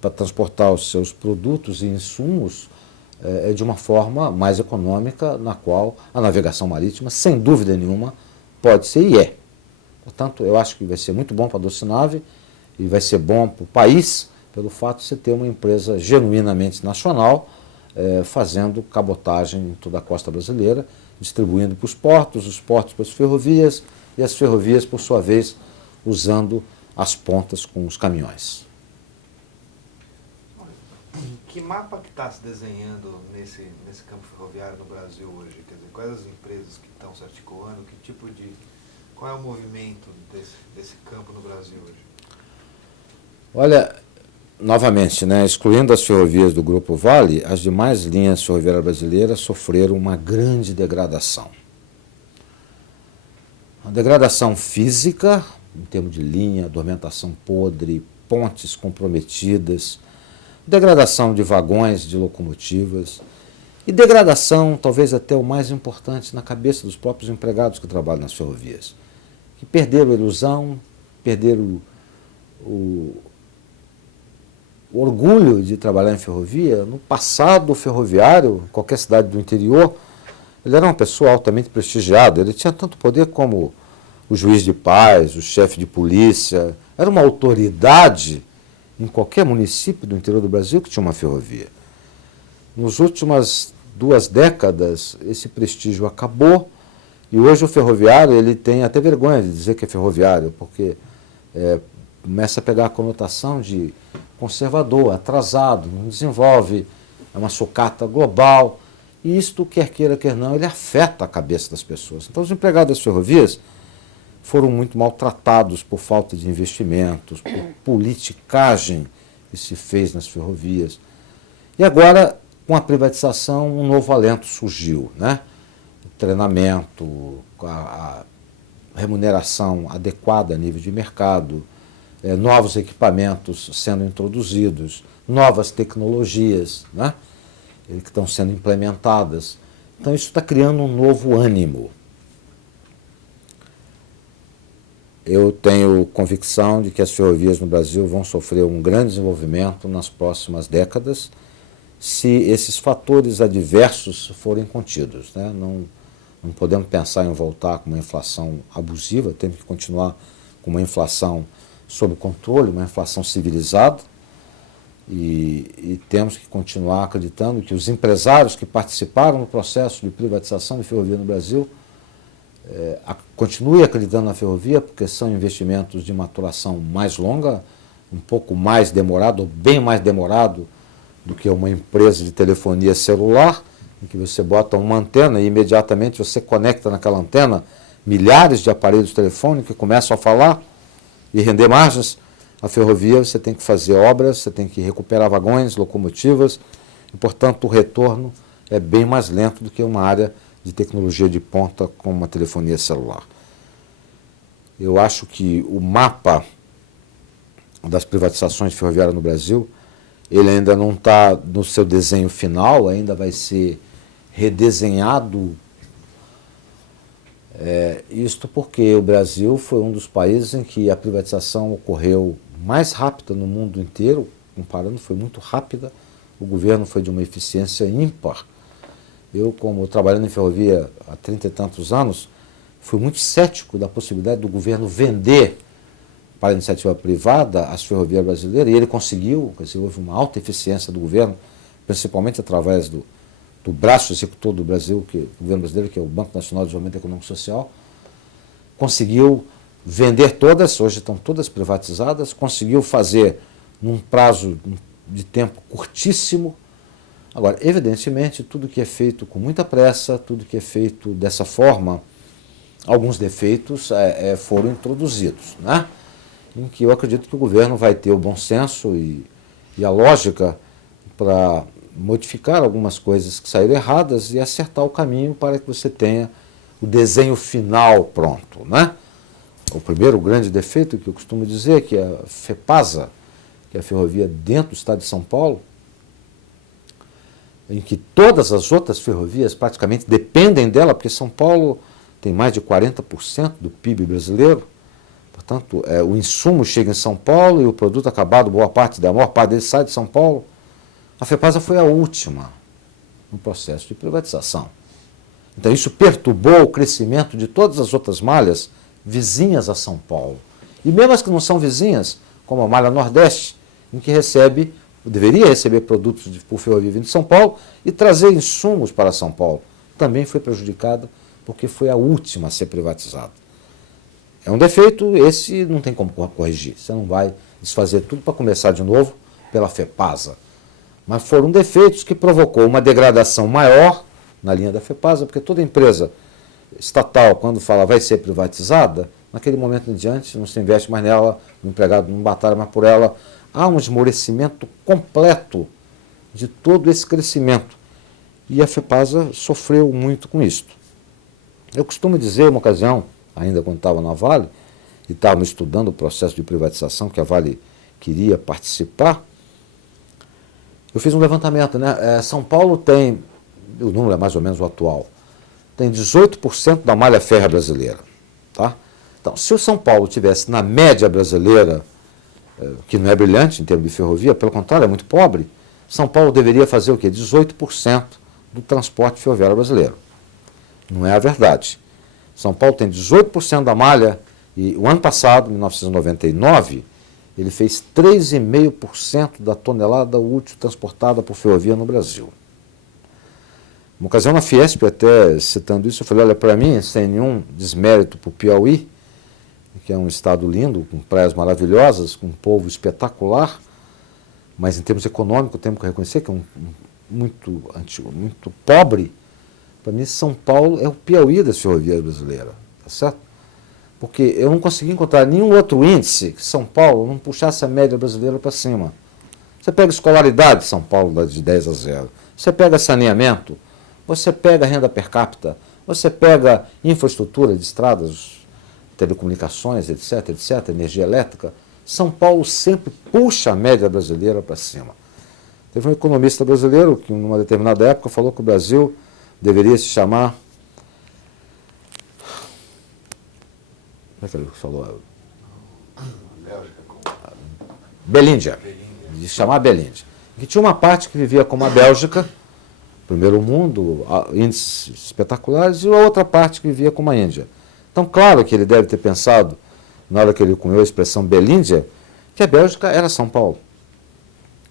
para transportar os seus produtos e insumos de uma forma mais econômica, na qual a navegação marítima, sem dúvida nenhuma, pode ser e é. Portanto, eu acho que vai ser muito bom para a Docinave e vai ser bom para o país, pelo fato de você ter uma empresa genuinamente nacional fazendo cabotagem em toda a costa brasileira, distribuindo para os portos para as ferrovias e as ferrovias, por sua vez, usando as pontas com os caminhões. Que mapa que está se desenhando nesse campo ferroviário no Brasil hoje? Quer dizer, quais as empresas que estão se articulando? Qual é o movimento desse campo no Brasil hoje? Olha, novamente, excluindo as ferrovias do Grupo Vale, as demais linhas ferroviárias brasileiras sofreram uma grande degradação. Uma degradação física, em termos de linha, dormentação podre, pontes comprometidas, degradação de vagões, de locomotivas, e degradação, talvez até o mais importante, na cabeça dos próprios empregados que trabalham nas ferrovias, que perderam a ilusão, perderam o orgulho de trabalhar em ferrovia. No passado, o ferroviário, em qualquer cidade do interior, ele era uma pessoa altamente prestigiada, ele tinha tanto poder como o juiz de paz, o chefe de polícia, era uma autoridade em qualquer município do interior do Brasil que tinha uma ferrovia. Nas últimas 2 décadas, esse prestígio acabou e hoje o ferroviário ele tem até vergonha de dizer que é ferroviário, porque começa a pegar a conotação de conservador, atrasado, não desenvolve, é uma sucata global, e isto, quer queira, quer não, ele afeta a cabeça das pessoas. Então os empregados das ferrovias foram muito maltratados por falta de investimentos, por politicagem que se fez nas ferrovias. E agora Com a privatização, um novo alento surgiu, né? O treinamento, a remuneração adequada a nível de mercado, novos equipamentos sendo introduzidos, novas tecnologias, né? Que estão sendo implementadas. Então isso está criando um novo ânimo. Eu tenho convicção de que as ferrovias no Brasil vão sofrer um grande desenvolvimento nas próximas décadas se esses fatores adversos forem contidos, né? Não podemos pensar em voltar com uma inflação abusiva, temos que continuar com uma inflação sob controle, uma inflação civilizada, e temos que continuar acreditando que os empresários que participaram no processo de privatização de ferrovia no Brasil continuem acreditando na ferrovia, porque são investimentos de maturação mais longa, um pouco mais demorado, ou bem mais demorado do que uma empresa de telefonia celular, em que você bota uma antena e imediatamente você conecta naquela antena milhares de aparelhos telefônicos que começam a falar e render margens. A ferrovia você tem que fazer obras, você tem que recuperar vagões, locomotivas, e, portanto, o retorno é bem mais lento do que uma área de tecnologia de ponta como uma telefonia celular. Eu acho que o mapa das privatizações ferroviárias no Brasil, ele ainda não está no seu desenho final, ainda vai ser redesenhado. Isto porque o Brasil foi um dos países em que a privatização ocorreu mais rápida no mundo inteiro, comparando, foi muito rápida. O governo foi de uma eficiência ímpar. Eu, como trabalhando em ferrovia há 30 e tantos anos, fui muito cético da possibilidade do governo vender para a iniciativa privada as ferrovias brasileiras, e ele conseguiu, houve uma alta eficiência do governo, principalmente através do braço executor do Brasil, do governo brasileiro, que é o Banco Nacional de Desenvolvimento Econômico e Social, conseguiu vender todas, hoje estão todas privatizadas, conseguiu fazer num prazo de tempo curtíssimo. Agora, evidentemente, tudo que é feito com muita pressa, tudo que é feito dessa forma, alguns defeitos foram introduzidos, né? Em que eu acredito que o governo vai ter o bom senso e a lógica para modificar algumas coisas que saíram erradas e acertar o caminho para que você tenha o desenho final pronto, né? O primeiro grande defeito que eu costumo dizer é que a FEPASA, que é a ferrovia dentro do estado de São Paulo, em que todas as outras ferrovias praticamente dependem dela, porque São Paulo tem mais de 40% do PIB brasileiro, portanto, o insumo chega em São Paulo e o produto acabado, maior parte dele sai de São Paulo. A FEPASA foi a última no processo de privatização. Então isso perturbou o crescimento de todas as outras malhas vizinhas a São Paulo. E mesmo as que não são vizinhas, como a malha Nordeste, em que deveria receber produtos por ferrovia vindo de São Paulo e trazer insumos para São Paulo, também foi prejudicada porque foi a última a ser privatizada. É um defeito, esse não tem como corrigir. Você não vai desfazer tudo para começar de novo pela FEPASA. Mas foram defeitos que provocou uma degradação maior na linha da FEPASA, porque toda empresa estatal, quando fala vai ser privatizada, naquele momento em diante não se investe mais nela, o empregado não batalha mais por ela. Há um esmorecimento completo de todo esse crescimento. E a FEPASA sofreu muito com isso. Eu costumo dizer, uma ocasião, ainda quando estava na Vale, e estávamos estudando o processo de privatização que a Vale queria participar, eu fiz um levantamento, né? São Paulo tem, o número é mais ou menos o atual, tem 18% da malha férrea brasileira. Tá? Então, se o São Paulo tivesse na média brasileira, que não é brilhante em termos de ferrovia, pelo contrário, é muito pobre, São Paulo deveria fazer o quê? 18% do transporte ferroviário brasileiro. Não é a verdade. São Paulo tem 18% da malha e o ano passado, 1999, ele fez 3,5% da tonelada útil transportada por ferrovia no Brasil. Uma ocasião na Fiesp, até citando isso, eu falei, olha, para mim, sem nenhum desmérito para o Piauí, que é um estado lindo, com praias maravilhosas, com um povo espetacular, mas em termos econômicos temos que reconhecer que é muito antigo, muito pobre. Para mim, São Paulo é o Piauí das ferrovias brasileiras, tá certo? Porque eu não consegui encontrar nenhum outro índice que São Paulo não puxasse a média brasileira para cima. Você pega escolaridade, São Paulo dá de 10 a 0. Você pega saneamento, você pega renda per capita, você pega infraestrutura de estradas, telecomunicações, etc., etc., energia elétrica. São Paulo sempre puxa a média brasileira para cima. Teve um economista brasileiro que, numa determinada época, falou que o Brasil deveria se chamar... Como é que ele falou? Belíndia. De chamar Belíndia. Que tinha uma parte que vivia como a Bélgica, primeiro mundo, índices espetaculares, e a outra parte que vivia como a Índia. Então, claro que ele deve ter pensado, na hora que ele cunhou a expressão Belíndia, que a Bélgica era São Paulo.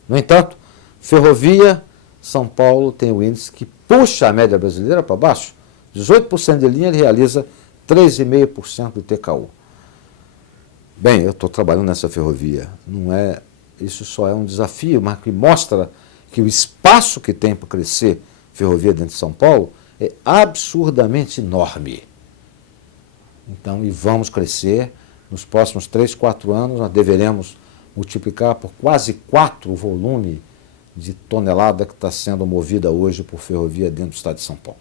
No entanto, ferrovia, São Paulo tem o índice que puxa a média brasileira para baixo. 18% de linha ele realiza 3,5% do TKU. Bem, eu estou trabalhando nessa ferrovia. Isso só é um desafio, mas que mostra que o espaço que tem para crescer ferrovia dentro de São Paulo é absurdamente enorme. Então, e vamos crescer. Nos próximos 3, 4 anos, nós deveremos multiplicar por quase 4 o volume de tonelada que está sendo movida hoje por ferrovia dentro do estado de São Paulo.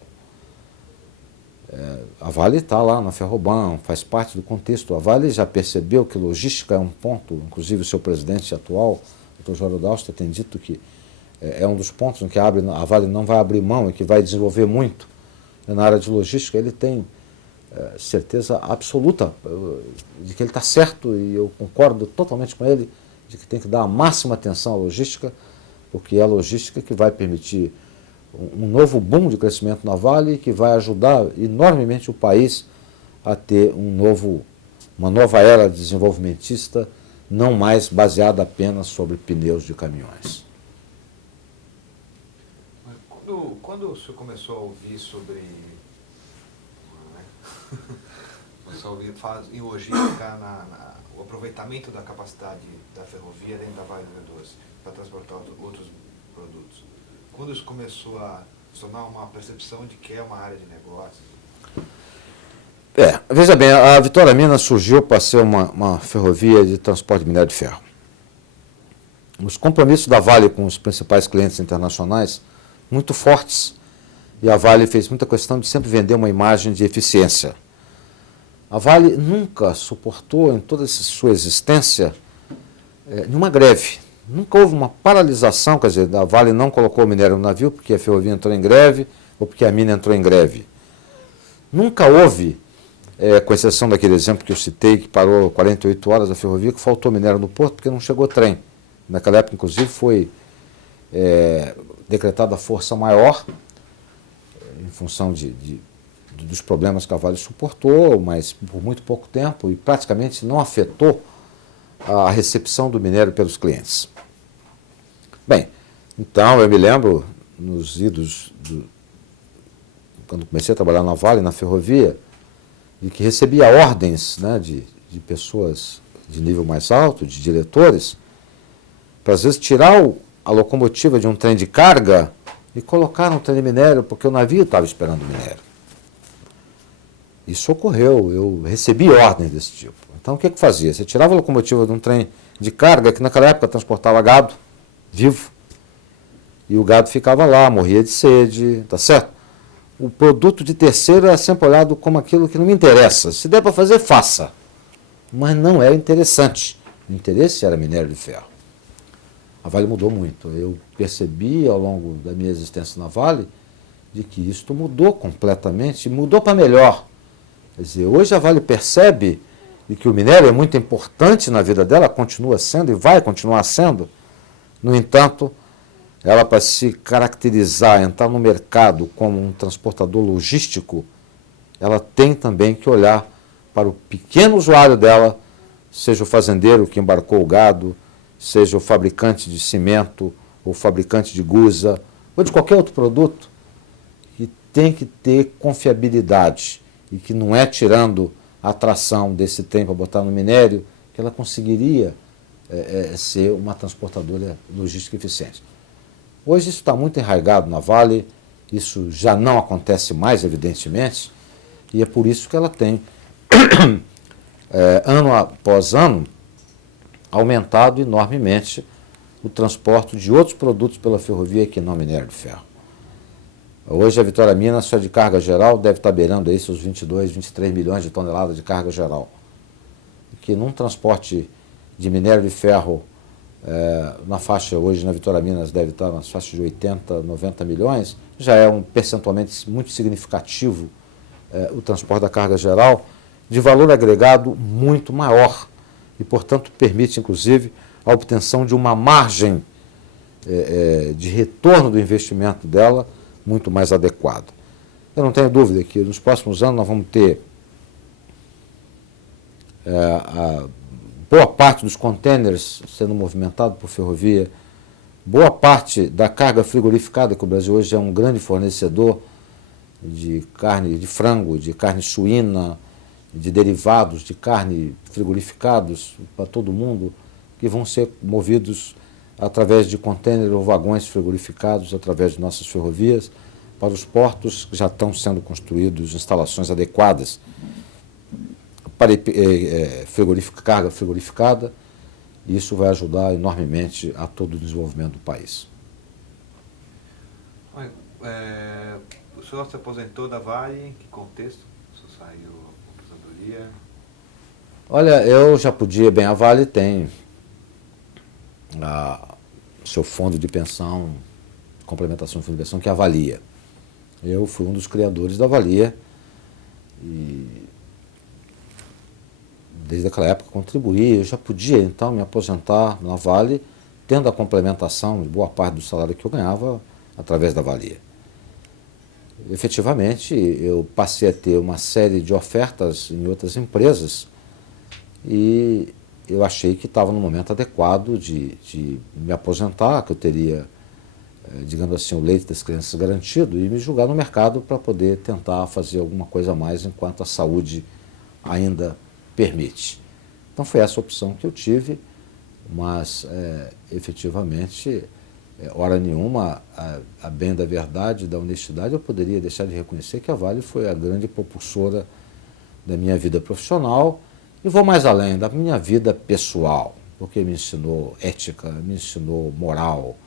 A Vale está lá na Ferroban, faz parte do contexto. A Vale já percebeu que logística é um ponto, inclusive o seu presidente atual, o Dr. Jorge Dauster, tem dito que é um dos pontos em que a Vale não vai abrir mão e que vai desenvolver muito na área de logística. Ele tem certeza absoluta de que ele está certo, e eu concordo totalmente com ele, de que tem que dar a máxima atenção à logística, porque é a logística que vai permitir um novo boom de crescimento na Vale, que vai ajudar enormemente o país a ter uma nova era desenvolvimentista, não mais baseada apenas sobre pneus de caminhões. Quando o senhor começou a ouvir sobre... começou a ouvir em logística, o aproveitamento da capacidade da ferrovia dentro da Vale do Rio Doce para transportar outros produtos, quando isso começou a se tornar uma percepção de que é uma área de negócios? Veja bem, a Vitória Minas surgiu para ser uma ferrovia de transporte de minério de ferro. Os compromissos da Vale com os principais clientes internacionais muito fortes, e a Vale fez muita questão de sempre vender uma imagem de eficiência. A Vale nunca suportou, em toda sua existência, nenhuma greve. Nunca houve uma paralisação, quer dizer, a Vale não colocou o minério no navio porque a ferrovia entrou em greve ou porque a mina entrou em greve. Nunca houve, com exceção daquele exemplo que eu citei, que parou 48 horas a ferrovia, que faltou minério no porto porque não chegou trem. Naquela época, inclusive, foi decretada a força maior, em função dos problemas que a Vale suportou, mas por muito pouco tempo, e praticamente não afetou a recepção do minério pelos clientes. Bem, então eu me lembro, nos idos, quando comecei a trabalhar na Vale, na ferrovia, de que recebia ordens, né, de pessoas de nível mais alto, de diretores, para às vezes tirar a locomotiva de um trem de carga e colocar no trem de minério, porque o navio estava esperando o minério. Isso ocorreu, eu recebi ordens desse tipo. Então o que fazia? Você tirava a locomotiva de um trem de carga, que naquela época transportava gado vivo, e o gado ficava lá, morria de sede, tá certo? O produto de terceiro era sempre olhado como aquilo que não me interessa. Se der para fazer, faça. Mas não era interessante. O interesse era minério de ferro. A Vale mudou muito. Eu percebi ao longo da minha existência na Vale de que isto mudou completamente, mudou para melhor. Quer dizer, hoje a Vale percebe de que o minério é muito importante na vida dela, continua sendo e vai continuar sendo. No entanto, ela, para se caracterizar, entrar no mercado como um transportador logístico, ela tem também que olhar para o pequeno usuário dela, seja o fazendeiro que embarcou o gado, seja o fabricante de cimento, ou fabricante de gusa, ou de qualquer outro produto, que tem que ter confiabilidade, e que não é tirando a atração desse trem para botar no minério que ela conseguiria ser uma transportadora logística eficiente. Hoje isso está muito enraizado na Vale, isso já não acontece mais, evidentemente, e é por isso que ela tem, ano após ano, aumentado enormemente o transporte de outros produtos pela ferrovia que não minério de ferro. Hoje a Vitória Minas, só de carga geral, deve estar beirando aí seus 22, 23 milhões de toneladas de carga geral. Que num transporte de minério de ferro, na faixa hoje na Vitória Minas deve estar nas faixas de 80, 90 milhões, já é um percentualmente muito significativo o transporte da carga geral, de valor agregado muito maior e, portanto, permite, inclusive, a obtenção de uma margem de retorno do investimento dela muito mais adequada. Eu não tenho dúvida que nos próximos anos nós vamos ter boa parte dos contêineres sendo movimentado por ferrovia, boa parte da carga frigorificada, que o Brasil hoje é um grande fornecedor de carne de frango, de carne suína, de derivados de carne frigorificados para todo mundo, que vão ser movidos através de contêineres ou vagões frigorificados, através de nossas ferrovias, para os portos que já estão sendo construídos, instalações adequadas para carga frigorificada, e isso vai ajudar enormemente a todo o desenvolvimento do país. O senhor se aposentou da Vale, em que contexto? O senhor saiu da aposentadoria? Olha, eu já podia, bem, a Vale tem seu fundo de pensão, complementação de fundo de pensão, que avalia. Eu fui um dos criadores da Valia e desde aquela época contribuí. Eu já podia então me aposentar na Vale, tendo a complementação de boa parte do salário que eu ganhava através da Valia. Efetivamente, eu passei a ter uma série de ofertas em outras empresas e eu achei que estava no momento adequado de me aposentar, que eu teria, digamos assim, o leite das crianças garantido e me jogar no mercado para poder tentar fazer alguma coisa a mais enquanto a saúde ainda permite. Então foi essa a opção que eu tive, mas efetivamente, hora nenhuma, a bem da verdade, da honestidade, eu poderia deixar de reconhecer que a Vale foi a grande propulsora da minha vida profissional e vou mais além, da minha vida pessoal, porque me ensinou ética, me ensinou moral,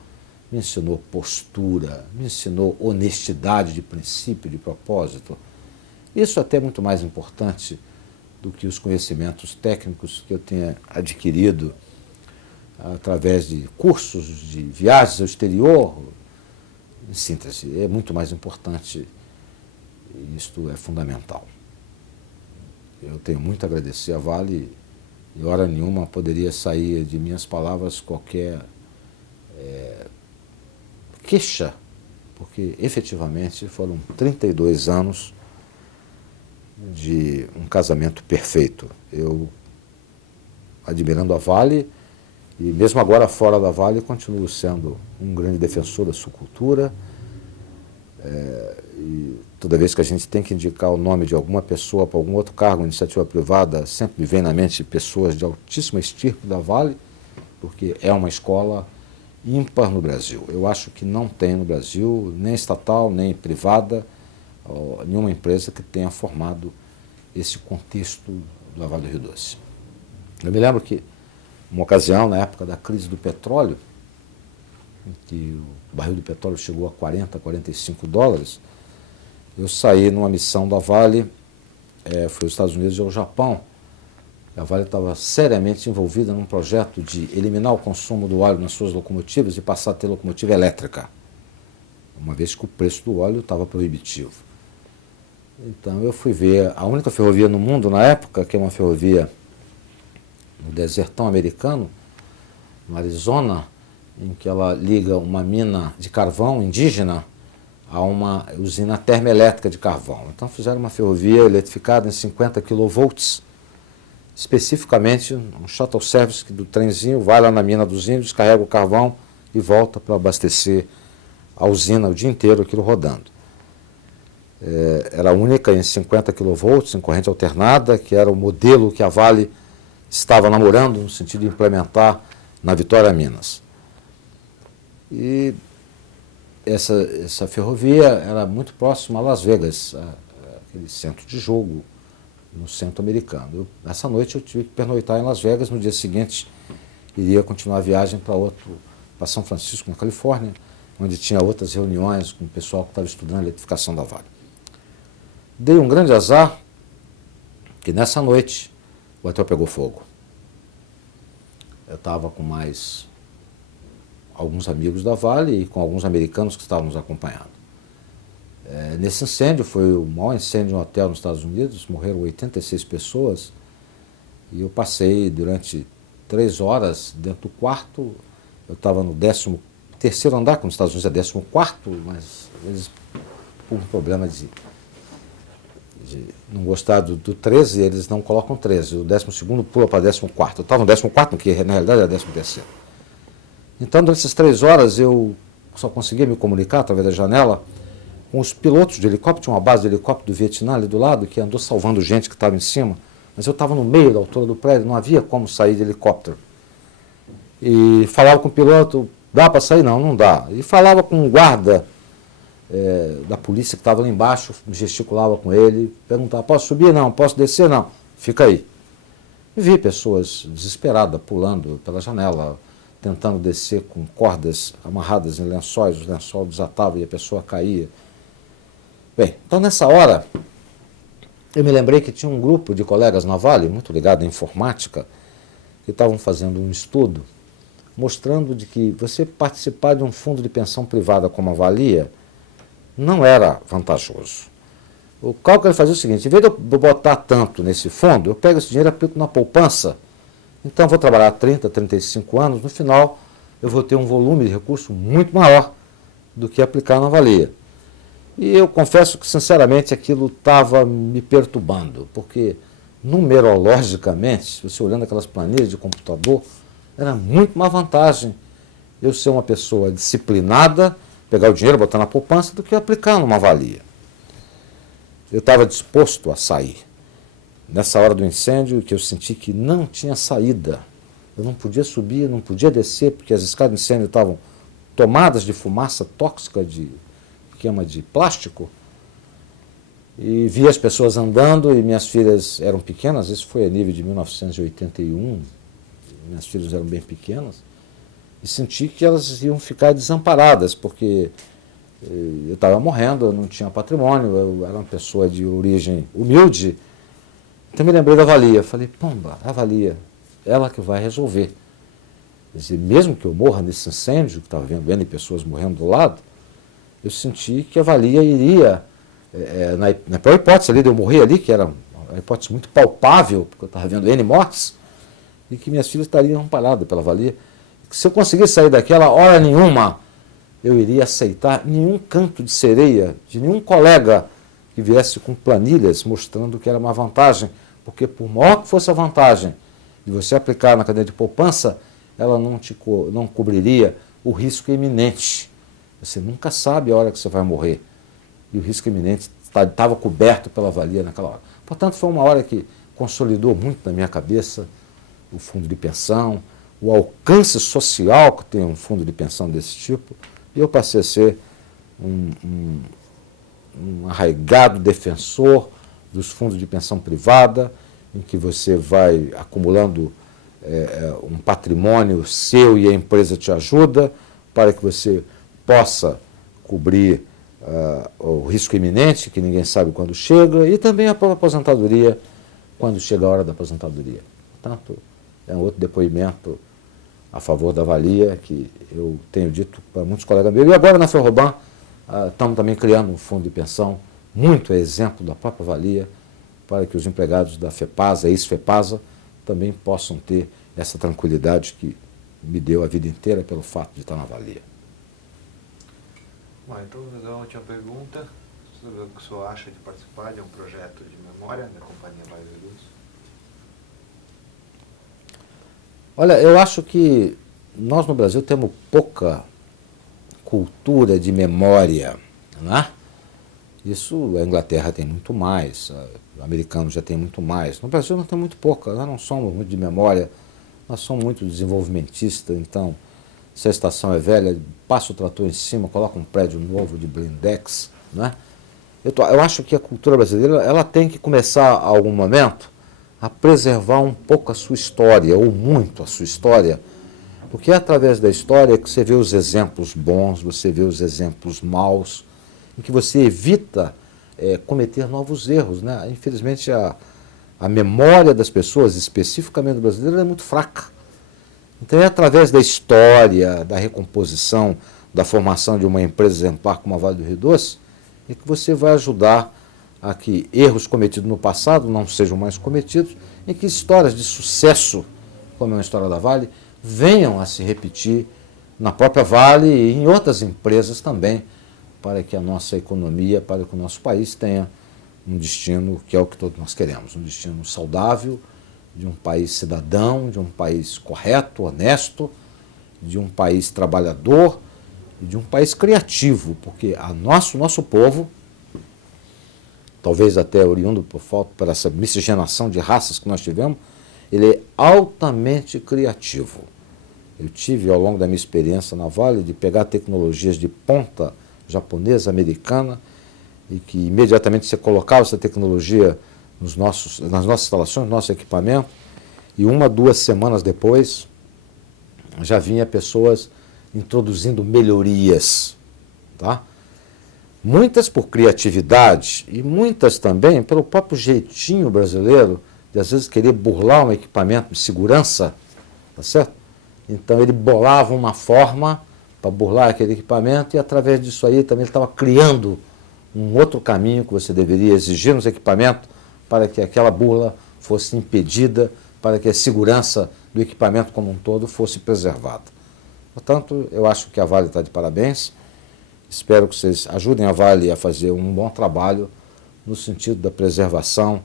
me ensinou postura, me ensinou honestidade de princípio, de propósito. Isso até é muito mais importante do que os conhecimentos técnicos que eu tenha adquirido através de cursos, de viagens ao exterior. Em síntese, é muito mais importante e isto é fundamental. Eu tenho muito a agradecer a Vale e hora nenhuma poderia sair de minhas palavras qualquer queixa, porque efetivamente foram 32 anos de um casamento perfeito. Eu, admirando a Vale, e mesmo agora fora da Vale, continuo sendo um grande defensor da sucultura. E toda vez que a gente tem que indicar o nome de alguma pessoa para algum outro cargo, iniciativa privada, sempre me vem na mente pessoas de altíssima estirpe da Vale, porque é uma escola ímpar no Brasil. Eu acho que não tem no Brasil, nem estatal, nem privada, nenhuma empresa que tenha formado esse contexto do Vale do Rio Doce. Eu me lembro que, uma ocasião, na época da crise do petróleo, em que o barril de petróleo chegou a 40, 45 dólares, eu saí numa missão da Vale, fui aos Estados Unidos e ao Japão. A Vale estava seriamente envolvida num projeto de eliminar o consumo do óleo nas suas locomotivas e passar a ter locomotiva elétrica, uma vez que o preço do óleo estava proibitivo. Então eu fui ver a única ferrovia no mundo na época, que é uma ferrovia no desertão americano, no Arizona, em que ela liga uma mina de carvão indígena a uma usina termoelétrica de carvão. Então fizeram uma ferrovia eletrificada em 50 kV, especificamente um shuttle service do trenzinho, vai lá na mina dos índios, carrega o carvão e volta para abastecer a usina o dia inteiro, aquilo rodando. Era a única em 50 kV, em corrente alternada, que era o modelo que a Vale estava namorando, no sentido de implementar na Vitória Minas. E essa ferrovia era muito próxima a Las Vegas, aquele centro de jogo no centro americano. Essa noite eu tive que pernoitar em Las Vegas, no dia seguinte iria continuar a viagem para São Francisco, na Califórnia, onde tinha outras reuniões com o pessoal que estava estudando a eletrificação da Vale. Dei um grande azar que nessa noite o hotel pegou fogo. Eu estava com mais alguns amigos da Vale e com alguns americanos que estavam nos acompanhando. Nesse incêndio, foi o maior incêndio de um hotel nos Estados Unidos, morreram 86 pessoas e eu passei durante 3 horas dentro do quarto. Eu estava no 13º andar, como nos Estados Unidos é 14º, mas eles, por um problema de não gostar do 13, eles não colocam 13, o 12º pula para 14º. Eu estava no 14º, que na realidade era 13º. Então, durante essas 3 horas, eu só conseguia me comunicar através da janela com os pilotos de helicóptero. Tinha uma base de helicóptero do Vietnã ali do lado, que andou salvando gente que estava em cima, mas eu estava no meio da altura do prédio, não havia como sair de helicóptero. E falava com o piloto, dá para sair? Não, não dá. E falava com o guarda da polícia que estava lá embaixo, gesticulava com ele, perguntava, posso subir? Não. Posso descer? Não. Fica aí. E vi pessoas desesperadas pulando pela janela, tentando descer com cordas amarradas em lençóis, os lençóis desatavam e a pessoa caía. Bem, então nessa hora, eu me lembrei que tinha um grupo de colegas na Vale, muito ligado à informática, que estavam fazendo um estudo, mostrando de que você participar de um fundo de pensão privada como a Valia não era vantajoso. O cálculo ele fazia o seguinte, em vez de eu botar tanto nesse fundo, eu pego esse dinheiro e aplico na poupança. Então eu vou trabalhar 30, 35 anos, no final eu vou ter um volume de recurso muito maior do que aplicar na Valia. E eu confesso que, sinceramente, aquilo estava me perturbando, porque numerologicamente, você olhando aquelas planilhas de computador, era muito uma vantagem eu ser uma pessoa disciplinada, pegar o dinheiro, botar na poupança, do que aplicar numa Valia. Eu estava disposto a sair. Nessa hora do incêndio, que eu senti que não tinha saída. Eu não podia subir, não podia descer, porque as escadas de incêndio estavam tomadas de fumaça tóxica, de queima de plástico. E vi as pessoas andando, e minhas filhas eram pequenas, isso foi a nível de 1981, minhas filhas eram bem pequenas, e senti que elas iam ficar desamparadas, porque eu estava morrendo, eu não tinha patrimônio, eu era uma pessoa de origem humilde. Então me lembrei da Valia, falei, pomba, a Valia, ela que vai resolver. Quer dizer, mesmo que eu morra nesse incêndio, que estava vendo N pessoas morrendo do lado, eu senti que a Valia iria, na pior hipótese ali de eu morrer ali, que era uma hipótese muito palpável, porque eu estava vendo N mortes, e que minhas filhas estariam amparadas pela Valia. Que se eu conseguisse sair daquela hora nenhuma, eu iria aceitar nenhum canto de sereia de nenhum colega que viesse com planilhas mostrando que era uma vantagem, porque por maior que fosse a vantagem de você aplicar na cadeia de poupança, ela não cobriria o risco iminente. Você nunca sabe a hora que você vai morrer. E o risco iminente estava coberto pela Valia naquela hora. Portanto, foi uma hora que consolidou muito na minha cabeça o fundo de pensão, o alcance social que tem um fundo de pensão desse tipo, e eu passei a ser um arraigado defensor dos fundos de pensão privada, em que você vai acumulando um patrimônio seu e a empresa te ajuda para que você possa cobrir o risco iminente, que ninguém sabe quando chega, e também a própria aposentadoria, quando chega a hora da aposentadoria. Portanto, é um outro depoimento a favor da Valia, que eu tenho dito para muitos colegas meus. E agora na Ferroban estamos também criando um fundo de pensão, muito exemplo da própria Valia, para que os empregados da FEPASA, ex-FEPASA, também possam ter essa tranquilidade que me deu a vida inteira pelo fato de estar na Valia. Bom, então vou fazer uma última pergunta. Sobre o que o senhor acha de participar de um projeto de memória da Companhia Vale da Luz? Olha, eu acho que nós no Brasil temos pouca cultura de memória, né? Isso a Inglaterra tem muito mais, o americano já tem muito mais. No Brasil nós temos muito pouca, nós não somos muito de memória, nós somos muito desenvolvimentistas, então se a estação é velha, passa o trator em cima, coloca um prédio novo de blindex, né? Eu acho que a cultura brasileira ela tem que começar a algum momento a preservar um pouco a sua história, ou muito a sua história, Porque é através da história que você vê os exemplos bons, você vê os exemplos maus, em que você evita cometer novos erros, né? Infelizmente, a memória das pessoas, especificamente do brasileiro, é muito fraca. Então é através da história, da recomposição, da formação de uma empresa exemplar como a Vale do Rio Doce, é que você vai ajudar a que erros cometidos no passado não sejam mais cometidos, e que histórias de sucesso, como é a história da Vale, venham a se repetir na própria Vale e em outras empresas também, para que a nossa economia, para que o nosso país tenha um destino que é o que todos nós queremos, um destino saudável, de um país cidadão, de um país correto, honesto, de um país trabalhador e de um país criativo, porque nosso povo, talvez até oriundo por essa miscigenação de raças que nós tivemos, ele é altamente criativo. Eu tive, ao longo da minha experiência na Vale, de pegar tecnologias de ponta japonesa, americana, e que imediatamente você colocava essa tecnologia nas nossas instalações, no nosso equipamento, e 1 a 2 semanas depois já vinha pessoas introduzindo melhorias, tá? Muitas por criatividade e muitas também pelo próprio jeitinho brasileiro de às vezes querer burlar um equipamento de segurança, tá certo? Então ele bolava uma forma para burlar aquele equipamento e através disso aí também ele estava criando um outro caminho que você deveria exigir nos equipamentos para que aquela burla fosse impedida, para que a segurança do equipamento como um todo fosse preservada. Portanto, eu acho que a Vale está de parabéns. Espero que vocês ajudem a Vale a fazer um bom trabalho no sentido da preservação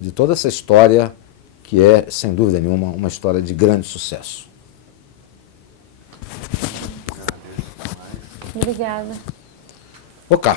de toda essa história que é, sem dúvida nenhuma, uma história de grande sucesso. Obrigada. Ok.